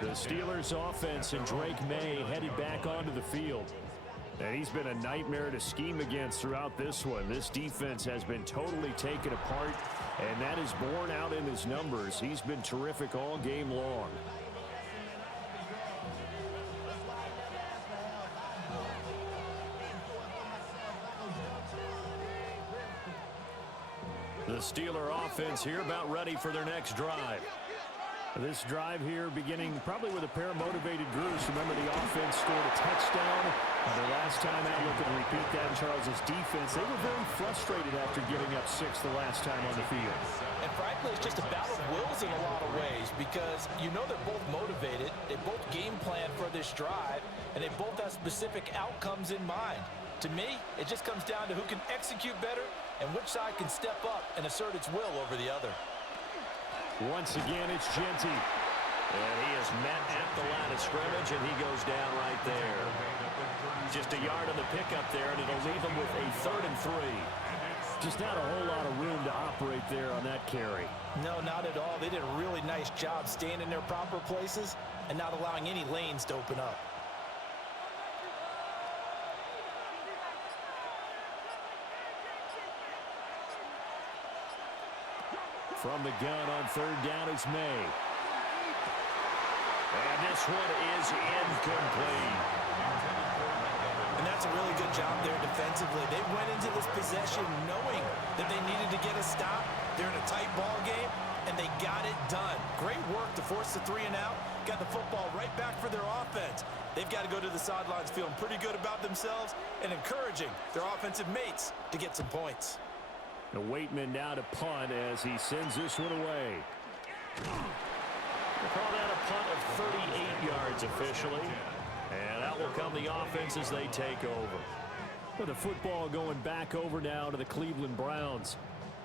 The Steelers offense and Drake May headed back onto the field. And he's been a nightmare to scheme against throughout this one. This defense has been totally taken apart, and that is borne out in his numbers. He's been terrific all game long. The Steeler offense here about ready for their next drive. This drive here beginning probably with a pair of motivated groups. Remember, the offense scored a touchdown. The last time out, look at repeat that in Charles's defense. They were very frustrated after giving up 6 the last time on the field. And frankly, it's just a battle of wills in a lot of ways, because you know they're both motivated. They both game plan for this drive, and they both have specific outcomes in mind. To me, it just comes down to who can execute better and which side can step up and assert its will over the other. Once again, it's Genty. And he is met at the line of scrimmage, and he goes down right there. Just a yard on the pickup there, and it'll leave him with a 3rd and 3. Just not a whole lot of room to operate there on that carry. No, not at all. They did a really nice job staying in their proper places and not allowing any lanes to open up. From the gun on 3rd down is May. And this one is incomplete. And that's a really good job there defensively. They went into this possession knowing that they needed to get a stop. They're in a tight ball game, and they got it done. Great work to force the 3 and out. Got the football right back for their offense. They've got to go to the sidelines feeling pretty good about themselves and encouraging their offensive mates to get some points. The Waitman now to punt as he sends this one away. We'll call that a punt of 38 yards officially. And out will come the offense as they take over. With the football going back over now to the Cleveland Browns.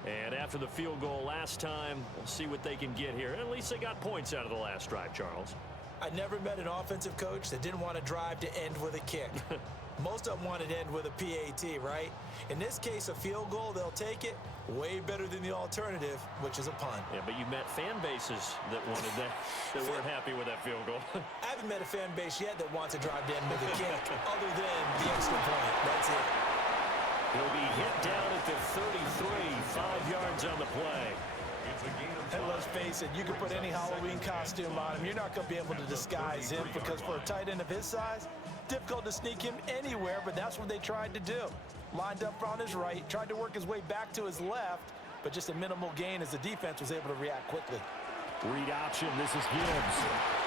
And after the field goal last time, we'll see what they can get here. At least they got points out of the last drive, Charles. I never met an offensive coach that didn't want to drive to end with a kick. Most of them want it to end with a PAT, right? In this case, a field goal, they'll take it. Way better than the alternative, which is a punt. Yeah, but you met fan bases that wanted that, that weren't happy with that field goal. I haven't met a fan base yet that wants to drive to end with a kick, other than the extra point. That's it. He'll be hit down at the 33, 5 yards on the play. And let's face it, you can put any Halloween costume on him. You're not going to be able to disguise him, because for a tight end of his size, difficult to sneak him anywhere, but that's what they tried to do. Lined up on his right, tried to work his way back to his left, but just a minimal gain as the defense was able to react quickly. Read option, this is Gibbs.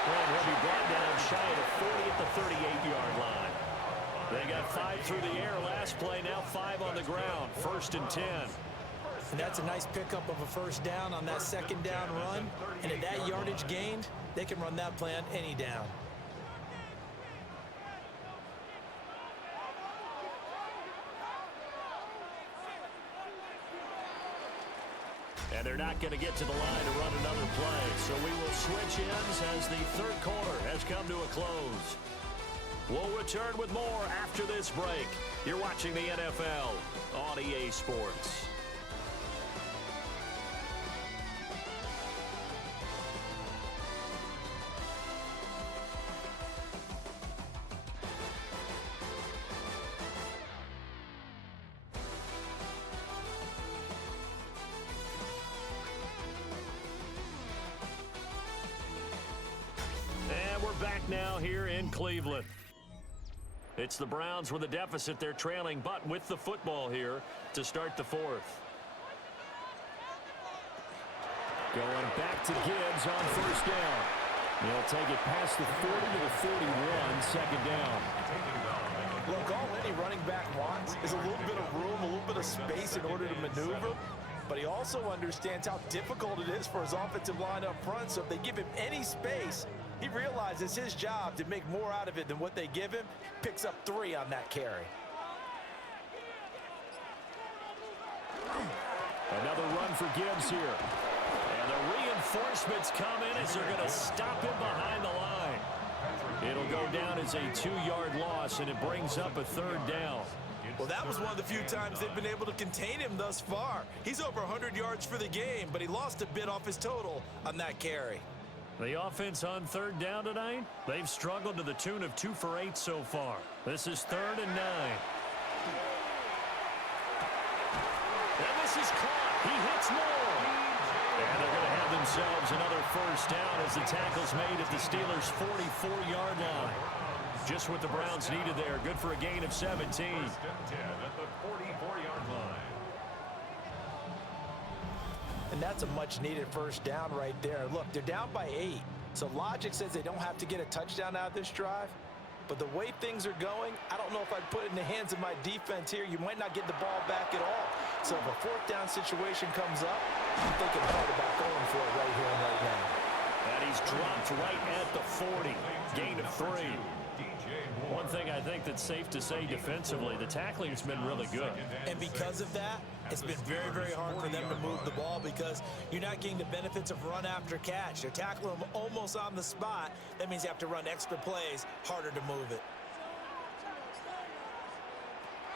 And he'll be brought down shy of the 40 at the 38-yard line. They got 5 through the air last play, now 5 on the ground, 1st and 10. And that's a nice pickup of a 1st down on that 2nd down run. And at that yardage gained, they can run that play on any down. And they're not going to get to the line to run another play. So we will switch ends as the 3rd quarter has come to a close. We'll return with more after this break. You're watching the NFL on EA Sports. Back now here in Cleveland. It's the Browns with a deficit. They're trailing, but with the football here to start the 4th. Going back to Gibbs on first down. He'll take it past the 40 to the 41, second down. Look, all any running back wants is a little bit of room, a little bit of space in order to maneuver. But he also understands how difficult it is for his offensive line up front. So if they give him any space, he realizes his job to make more out of it than what they give him. Picks up 3 on that carry. Another run for Gibbs here. And the reinforcements come in as they're going to stop him behind the line. It'll go down as a 2-yard loss, and it brings up a third down. Well, that was one of the few times they've been able to contain him thus far. He's over 100 yards for the game, but he lost a bit off his total on that carry. The offense on third down tonight, they've struggled to the tune of 2 for 8 so far. This is 3rd and 9. And this is caught. He hits Moore. And they're going to have themselves another first down as the tackle's made at the Steelers' 44-yard line. Just what the Browns needed there. Good for a gain of 17. First and 10 at the 44-yard line. And that's a much-needed first down right there. Look, they're down by 8. So logic says they don't have to get a touchdown out of this drive. But the way things are going, I don't know if I'd put it in the hands of my defense here. You might not get the ball back at all. So if a 4th down situation comes up, I'm thinking hard about going for it right here and right now. And he's dropped right at the 40. Gain of 3. One thing I think that's safe to say defensively, the tackling's been really good. And because of that, it's been very, very hard for them to move the ball because you're not getting the benefits of run after catch. They're tackling them almost on the spot. That means you have to run extra plays, harder to move it.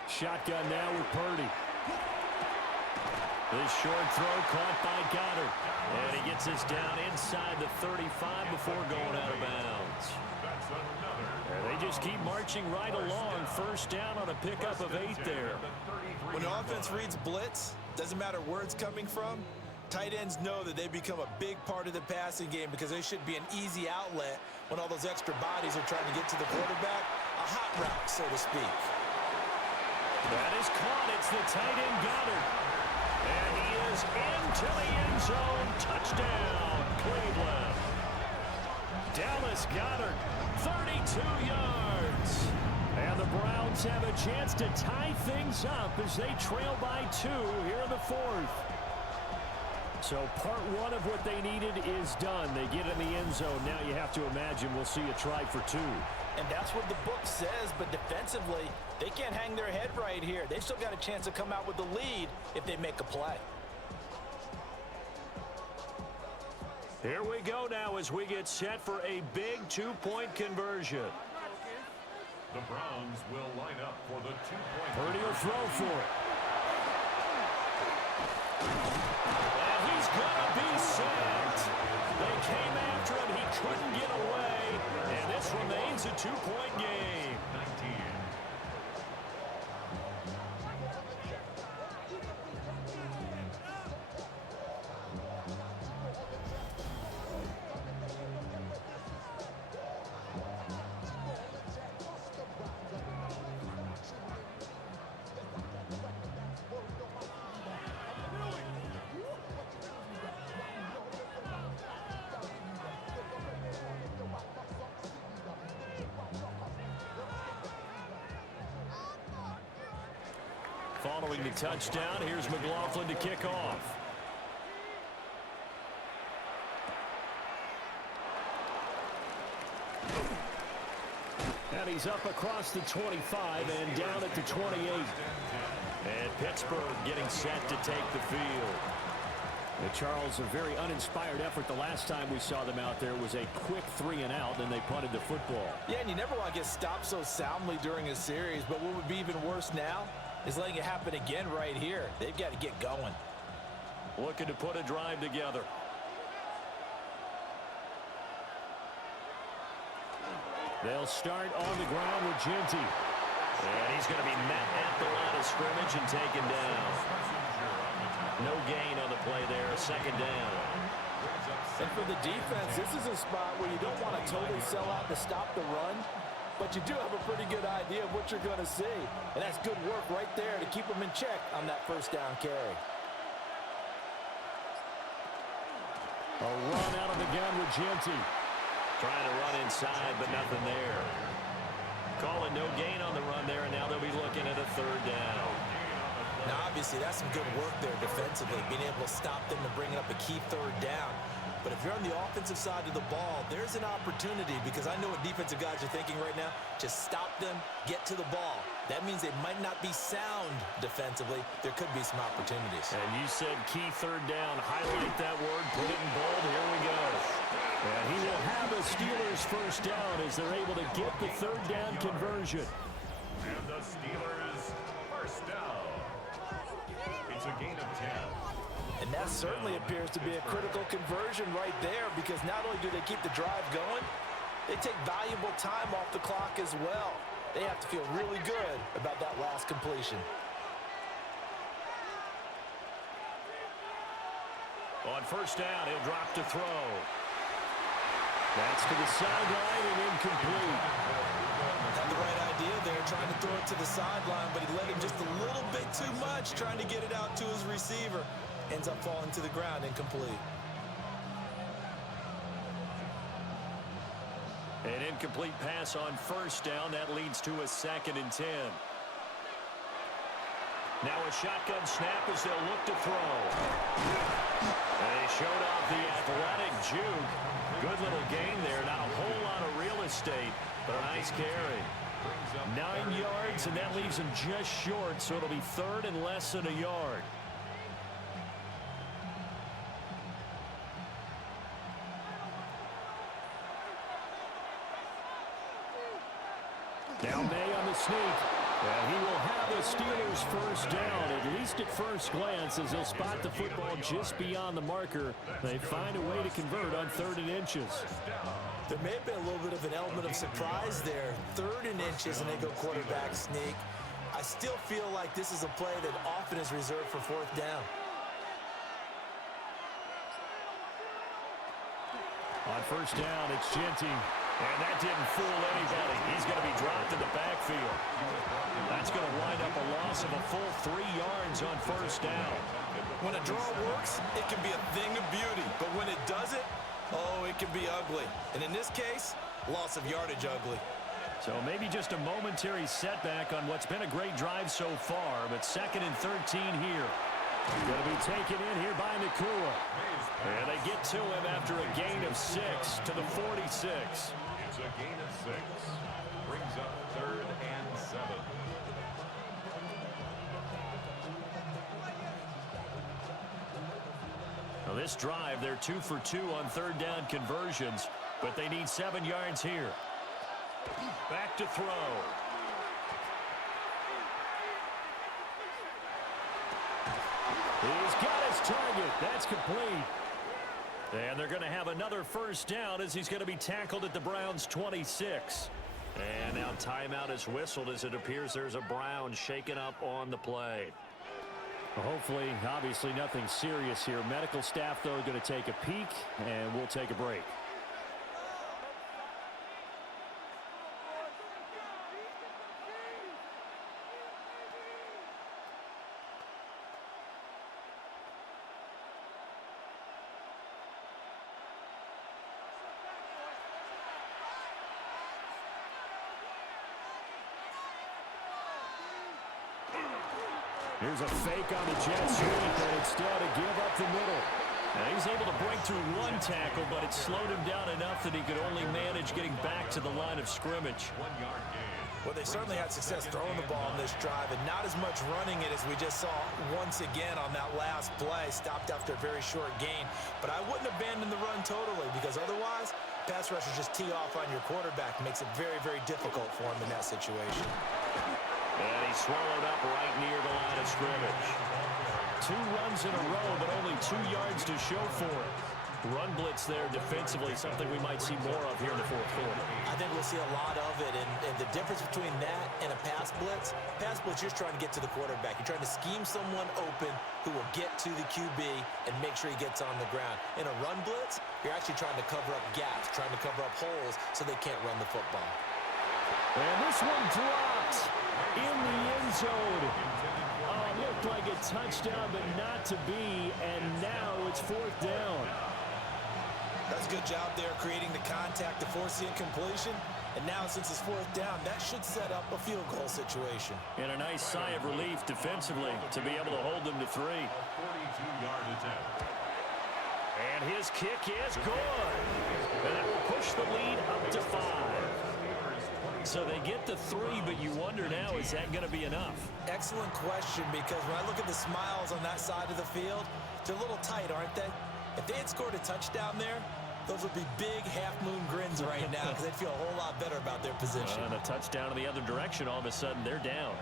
Shotgun now with Purdy. This short throw caught by Goddard. And he gets this down inside the 35 before going out of bounds. And they just keep marching right along. First down on a pickup of 8 there. When the offense reads blitz, doesn't matter where it's coming from, tight ends know that they become a big part of the passing game because they should be an easy outlet when all those extra bodies are trying to get to the quarterback. A hot route, so to speak. That is caught. It's the tight end Goddard. And he is into the end zone. Touchdown, Cleveland. Dallas Goedert, 32 yards. And the Browns have a chance to tie things up as they trail by 2 here in the 4th. So part 1 of what they needed is done. They get in the end zone. Now you have to imagine we'll see a try for 2. And that's what the book says, but defensively, they can't hang their head right here. They've still got a chance to come out with the lead if they make a play. Here we go now as we get set for a big 2-point conversion. The Browns will line up for the 2-point. Purdy will throw for it. And he's going to be sacked. They came after him. He couldn't get away. And this remains a 2-point game. 19. Following the touchdown, here's McLaughlin to kick off. And he's up across the 25 and down at the 28. And Pittsburgh getting set to take the field. Charles, a very uninspired effort the last time we saw them out there was a quick 3-and-out, and they punted the football. Yeah, and you never want to get stopped so soundly during a series, but what would be even worse now is letting it happen again right here. They've got to get going. Looking to put a drive together. They'll start on the ground with Ginty. And he's going to be met at the line of scrimmage and taken down. No gain on the play there, second down. And for the defense, this is a spot where you don't want to totally sell out to stop the run, but you do have a pretty good idea of what you're going to see. And that's good work right there to keep them in check on that first down carry. A run out of the gun with Genty. Trying to run inside, but nothing there. Calling no gain on the run there, and now they'll be looking at a third down. Now, obviously, that's some good work there defensively, being able to stop them and bringing up a key third down. But if you're on the offensive side of the ball, there's an opportunity, because I know what defensive guys are thinking right now. Just stop them, get to the ball. That means they might not be sound defensively. There could be some opportunities. And you said key third down. Highlight that word, put it in bold. Here we go. And he will have a Steelers first down as they're able to get the third down conversion. And the Steelers first down. It's a gain of 10. And that certainly appears to be a critical conversion right there, because not only do they keep the drive going, they take valuable time off the clock as well. They have to feel really good about that last completion. On first down, he'll drop to throw. That's to the sideline and incomplete. Had the right idea there, trying to throw it to the sideline, but he let him just a little bit too much, trying to get it out to his receiver. Ends up falling to the ground, incomplete. An incomplete pass on first down. That leads to a 2nd and 10. Now a shotgun snap as they'll look to throw. And they showed off the athletic juke. Good little gain there. Not a whole lot of real estate, but a nice carry. 9 yards, and that leaves him just short, so it'll be third and less than a yard. Now May on the sneak. And he will have the Steelers first down, at least at first glance, as they'll spot the football just beyond the marker. They find a way to convert on 3rd and inches. There may have been a little bit of an element of surprise there. 3rd and inches, and they go quarterback sneak. I still feel like this is a play that often is reserved for 4th down. On first down, it's Genty. And that didn't fool anybody. He's going to be dropped in the backfield. That's going to wind up a loss of a full 3 yards on first down. When a draw works, it can be a thing of beauty. But when it doesn't, oh, it can be ugly. And in this case, loss of yardage ugly. So maybe just a momentary setback on what's been a great drive so far. But 2nd and 13 here. Going to be taken in here by Nakua. And they get to him after a gain of 6 to the 46. It's a gain of 6. Brings up 3rd and 7. Now this drive, they're 2 for 2 on 3rd down conversions, but they need 7 yards here. Back to throw. He's got his target. That's complete. And they're going to have another first down as he's going to be tackled at the Browns' 26. And now timeout is whistled as it appears there's a Brown shaken up on the play. Well, hopefully, obviously nothing serious here. Medical staff, though, going to take a peek, and we'll take a break. Here's a fake on the jet sweep, and instead a give up the middle. Now he's able to break through one tackle, but it slowed him down enough that he could only manage getting back to the line of scrimmage. 1 yard gain. Well, they certainly had success throwing the ball in this drive, and not as much running it as we just saw once again on that last play. Stopped after a very short gain. But I wouldn't abandon the run totally, because otherwise, pass rushers just tee off on your quarterback. Makes it very, very difficult for him in that situation. And he swallowed up right near the line of scrimmage. 2 runs in a row, but only 2 yards to show for it. Run blitz there defensively, something we might see more of here in the 4th quarter. I think we'll see a lot of it, and the difference between that and a pass blitz, you're just trying to get to the quarterback. You're trying to scheme someone open who will get to the QB and make sure he gets on the ground. In a run blitz, you're actually trying to cover up gaps, trying to cover up holes so they can't run the football. And this one dropped in the end zone. Oh, it looked like a touchdown, but not to be, and now it's 4th down. That's a good job there creating the contact to force the incompletion. And now since it's fourth down, that should set up a field goal situation. And a nice sigh of relief defensively to be able to hold them to 3. 42-yard attempt. And his kick is good. And that will push the lead up to 5. So they get the 3, but you wonder now, is that going to be enough? Excellent question, because when I look at the smiles on that side of the field, they're a little tight, aren't they? If they had scored a touchdown there, those would be big half-moon grins right now because they'd feel a whole lot better about their position. And a touchdown in the other direction, all of a sudden they're down.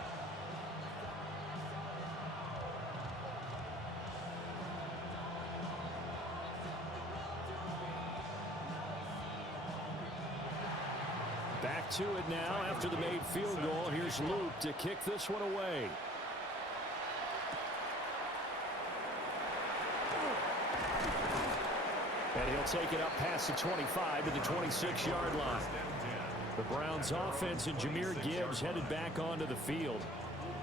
Back to it now after the made field goal. Here's Luke to kick this one away. And he'll take it up past the 25 to the 26-yard line. The Browns offense and Jahmyr Gibbs headed back onto the field.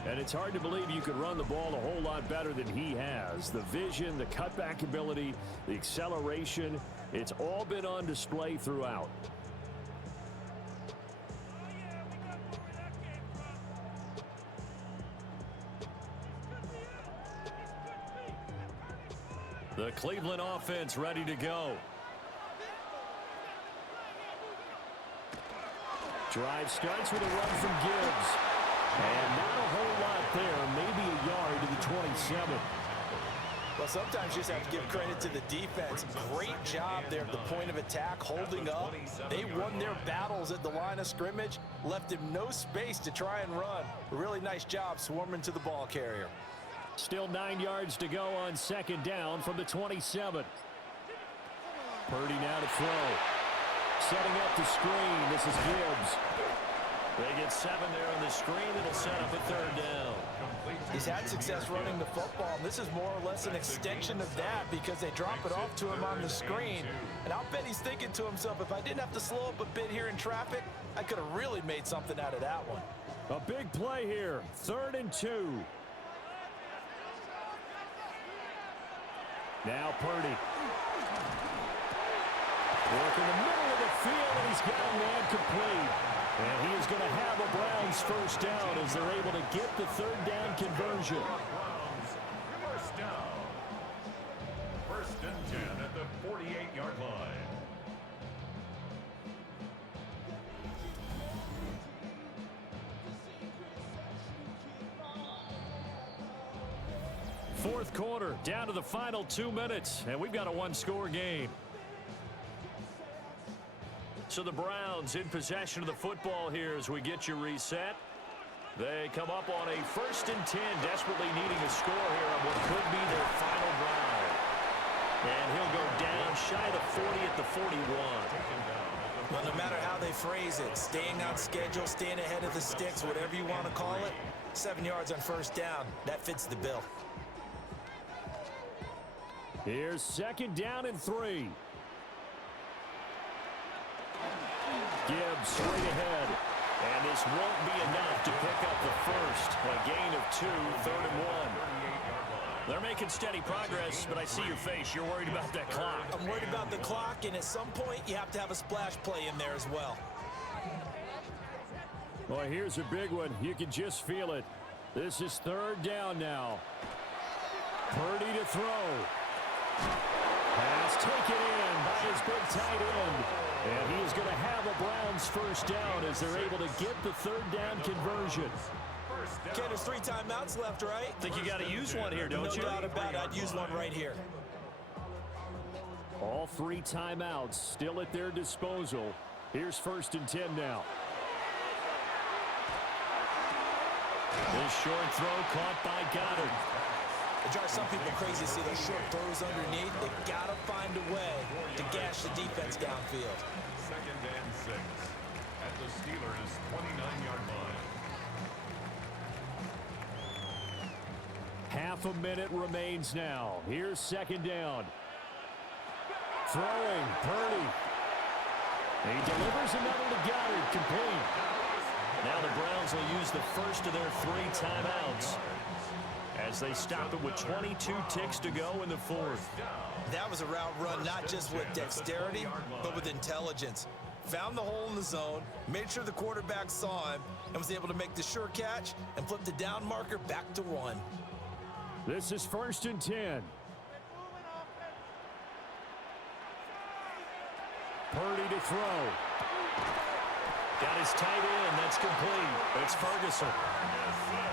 And it's hard to believe you could run the ball a whole lot better than he has. The vision, the cutback ability, the acceleration, it's all been on display throughout. The Cleveland offense ready to go. Drive starts with a run from Gibbs. And not a whole lot there, maybe a yard to the 27. Well, sometimes you just have to give credit to the defense. Great job there at the point of attack, holding up. They won their battles at the line of scrimmage, left him no space to try and run. A really nice job swarming to the ball carrier. Still 9 yards to go on second down from the 27. Purdy now to throw. Setting up the screen. This is Gibbs. They get 7 there on the screen. It'll set up a third down. He's had success running the football, and this is more or less an extension of that because they drop it off to him on the screen. And I'll bet he's thinking to himself, if I didn't have to slow up a bit here in traffic, I could have really made something out of that one. A big play here. 3rd and 2. Now Purdy. Work in the middle of the field, and he's got a man complete. And he is going to have a Browns first down as they're able to get the 3rd down conversion. Browns first down. 1st and 10 at the 48-yard line. Fourth quarter, down to the final 2 minutes, and we've got a one-score game. So the Browns in possession of the football here as we get you reset. They come up on a 1st and 10, desperately needing a score here on what could be their final drive. And he'll go down shy of the 40 at the 41. Well, no matter how they phrase it, staying on schedule, staying ahead of the sticks, whatever you want to call it, 7 yards on 1st down, that fits the bill. Here's 2nd down and 3. Gibbs straight ahead. And this won't be enough to pick up the first. A gain of 2, 3rd and 1. They're making steady progress, but I see your face. You're worried about that clock. I'm worried about the clock, and at some point, you have to have a splash play in there as well. Boy, here's a big one. You can just feel it. This is 3rd down now. Purdy to throw. Pass taken in by his big tight end. And he is going to have a Browns first down as they're able to get the 3rd down conversion. Ken, there's 3 timeouts left, right? I think you got to use one here, don't you? No doubt about it. I'd use one right here. All 3 timeouts still at their disposal. Here's 1st and 10 now. This short throw caught by Goddard. It drives some people crazy to see those short throws underneath. They got to find a way to gash the defense downfield. 2nd and 6 at the Steelers' 29-yard line. Half a minute remains now. Here's 2nd down. Throwing, Purdy. He delivers another to Goddard, complete. Now the Browns will use the first of their 3 timeouts. as they stop it with 22 ticks to go in the fourth. That was a route run not just with dexterity, but with intelligence. Found the hole in the zone, made sure the quarterback saw him, and was able to make the sure catch and flip the down marker back to 1. This is 1st and 10. Purdy to throw. Got his tight end. That's complete. It's Ferguson.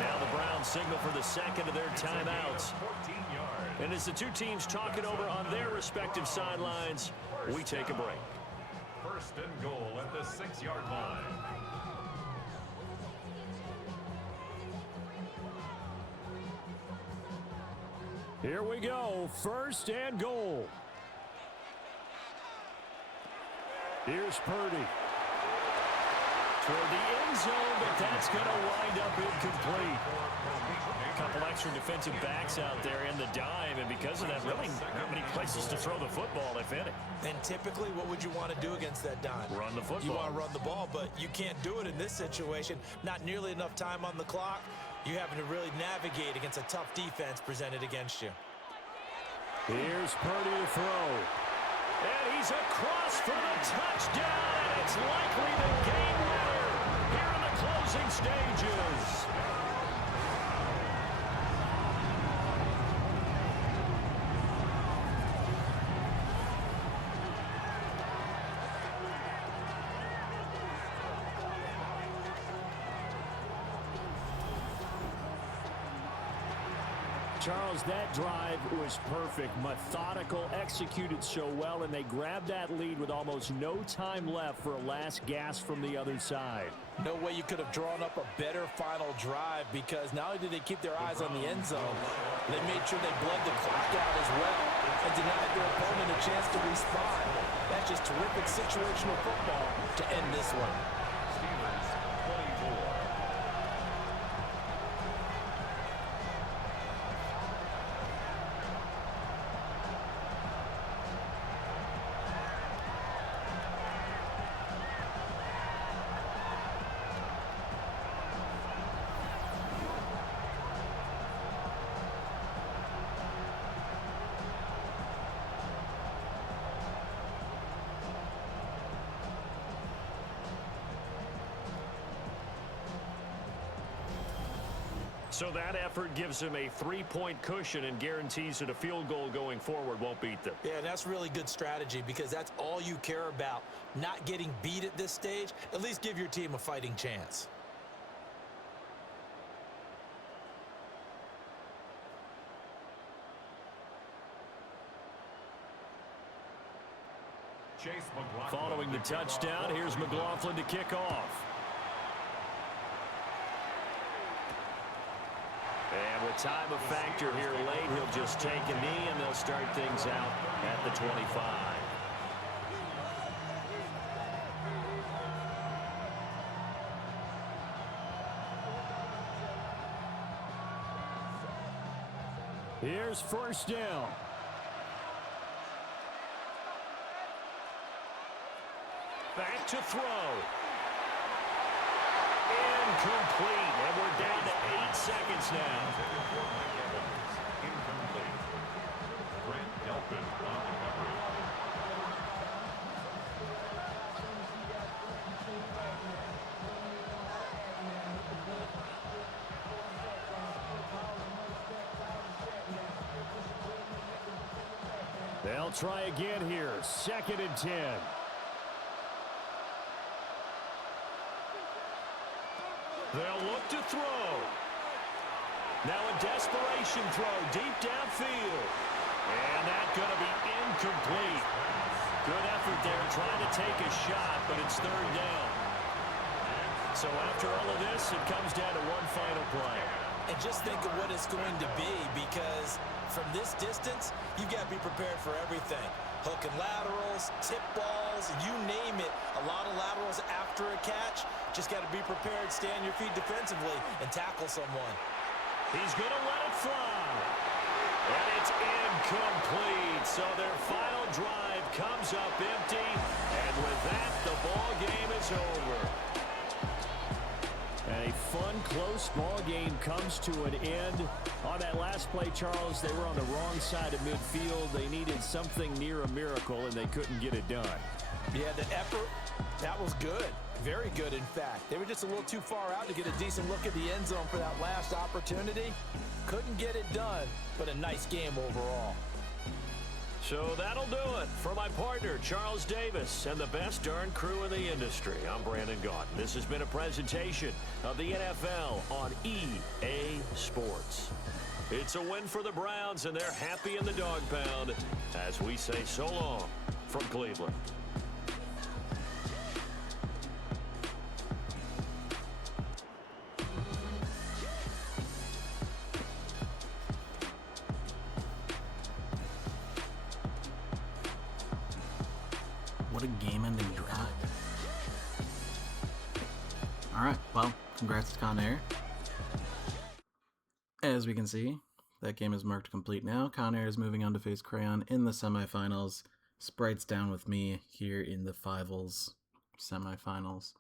Now the Browns signal for the second of their timeouts. And as the two teams talk it over on their respective sidelines, we take a break. 1st and goal at the 6-yard line. Here we go. 1st and goal. Here's Purdy. Toward the end zone, but that's going to wind up incomplete. A couple extra defensive backs out there in the dime, and because of that, really not many places to throw the football, if any. And typically, what would you want to do against that dime? Run the football. You want to run the ball, but you can't do it in this situation. Not nearly enough time on the clock. You're having to really navigate against a tough defense presented against you. Here's Purdy to throw. And he's across for the touchdown, and it's likely the game winner here in the closing stages. Charles, that drive was perfect, methodical, executed so well, and they grabbed that lead with almost no time left for a last gasp from the other side. No way you could have drawn up a better final drive, because not only did they keep their eyes on the end zone, they made sure they bled the clock out as well and denied their opponent a chance to respond. That's just terrific situational football to end this one. Steelers 24. So that effort gives them a 3-point cushion and guarantees that a field goal going forward won't beat them. Yeah, and that's really good strategy, because that's all you care about. Not getting beat at this stage. At least give your team a fighting chance. Following the touchdown, here's McLaughlin to kick off. And with time a factor here late, he'll just take a knee, and they'll start things out at the 25. Here's 1st down. Back to throw. Incomplete, and we're down to 8 seconds now. Incomplete. Brent Delphin on the coverage. They'll try again here. 2nd and 10. They'll look to throw. Now a desperation throw deep downfield. And that's going to be incomplete. Good effort there trying to take a shot, but it's 3rd down. So after all of this, it comes down to one final play. And just think of what it's going to be, because from this distance, you've got to be prepared for everything. Hook and laterals, tip balls, you name it. A lot of laterals after a catch. Just got to be prepared, stay on your feet defensively, and tackle someone. He's going to let it fly. And it's incomplete. So their final drive comes up empty. And with that, the ball game is over. And a fun one close ball game comes to an end. On that last play, Charles, they were on the wrong side of midfield. They needed something near a miracle, and they couldn't get it done. Yeah, the effort, that was good. Very good, in fact. They were just a little too far out to get a decent look at the end zone for that last opportunity. Couldn't get it done, but a nice game overall. So that'll do it for my partner, Charles Davis, and the best darn crew in the industry. I'm Brandon Gaudin. This has been a presentation of the NFL on EA Sports. It's a win for the Browns, and they're happy in the dog pound as we say so long from Cleveland. What a game-ending drive. Alright, well, congrats to Conair. As we can see, that game is marked complete now. Conair is moving on to face Crayon in the semifinals. Sprite's down with me here in the Fivals semifinals.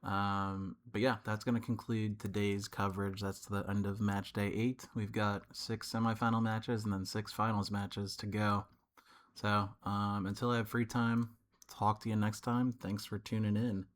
But yeah, that's going to conclude today's coverage. That's the end of match day 8. We've got 6 semifinal matches and then 6 finals matches to go. So, until I have free time, talk to you next time. Thanks for tuning in.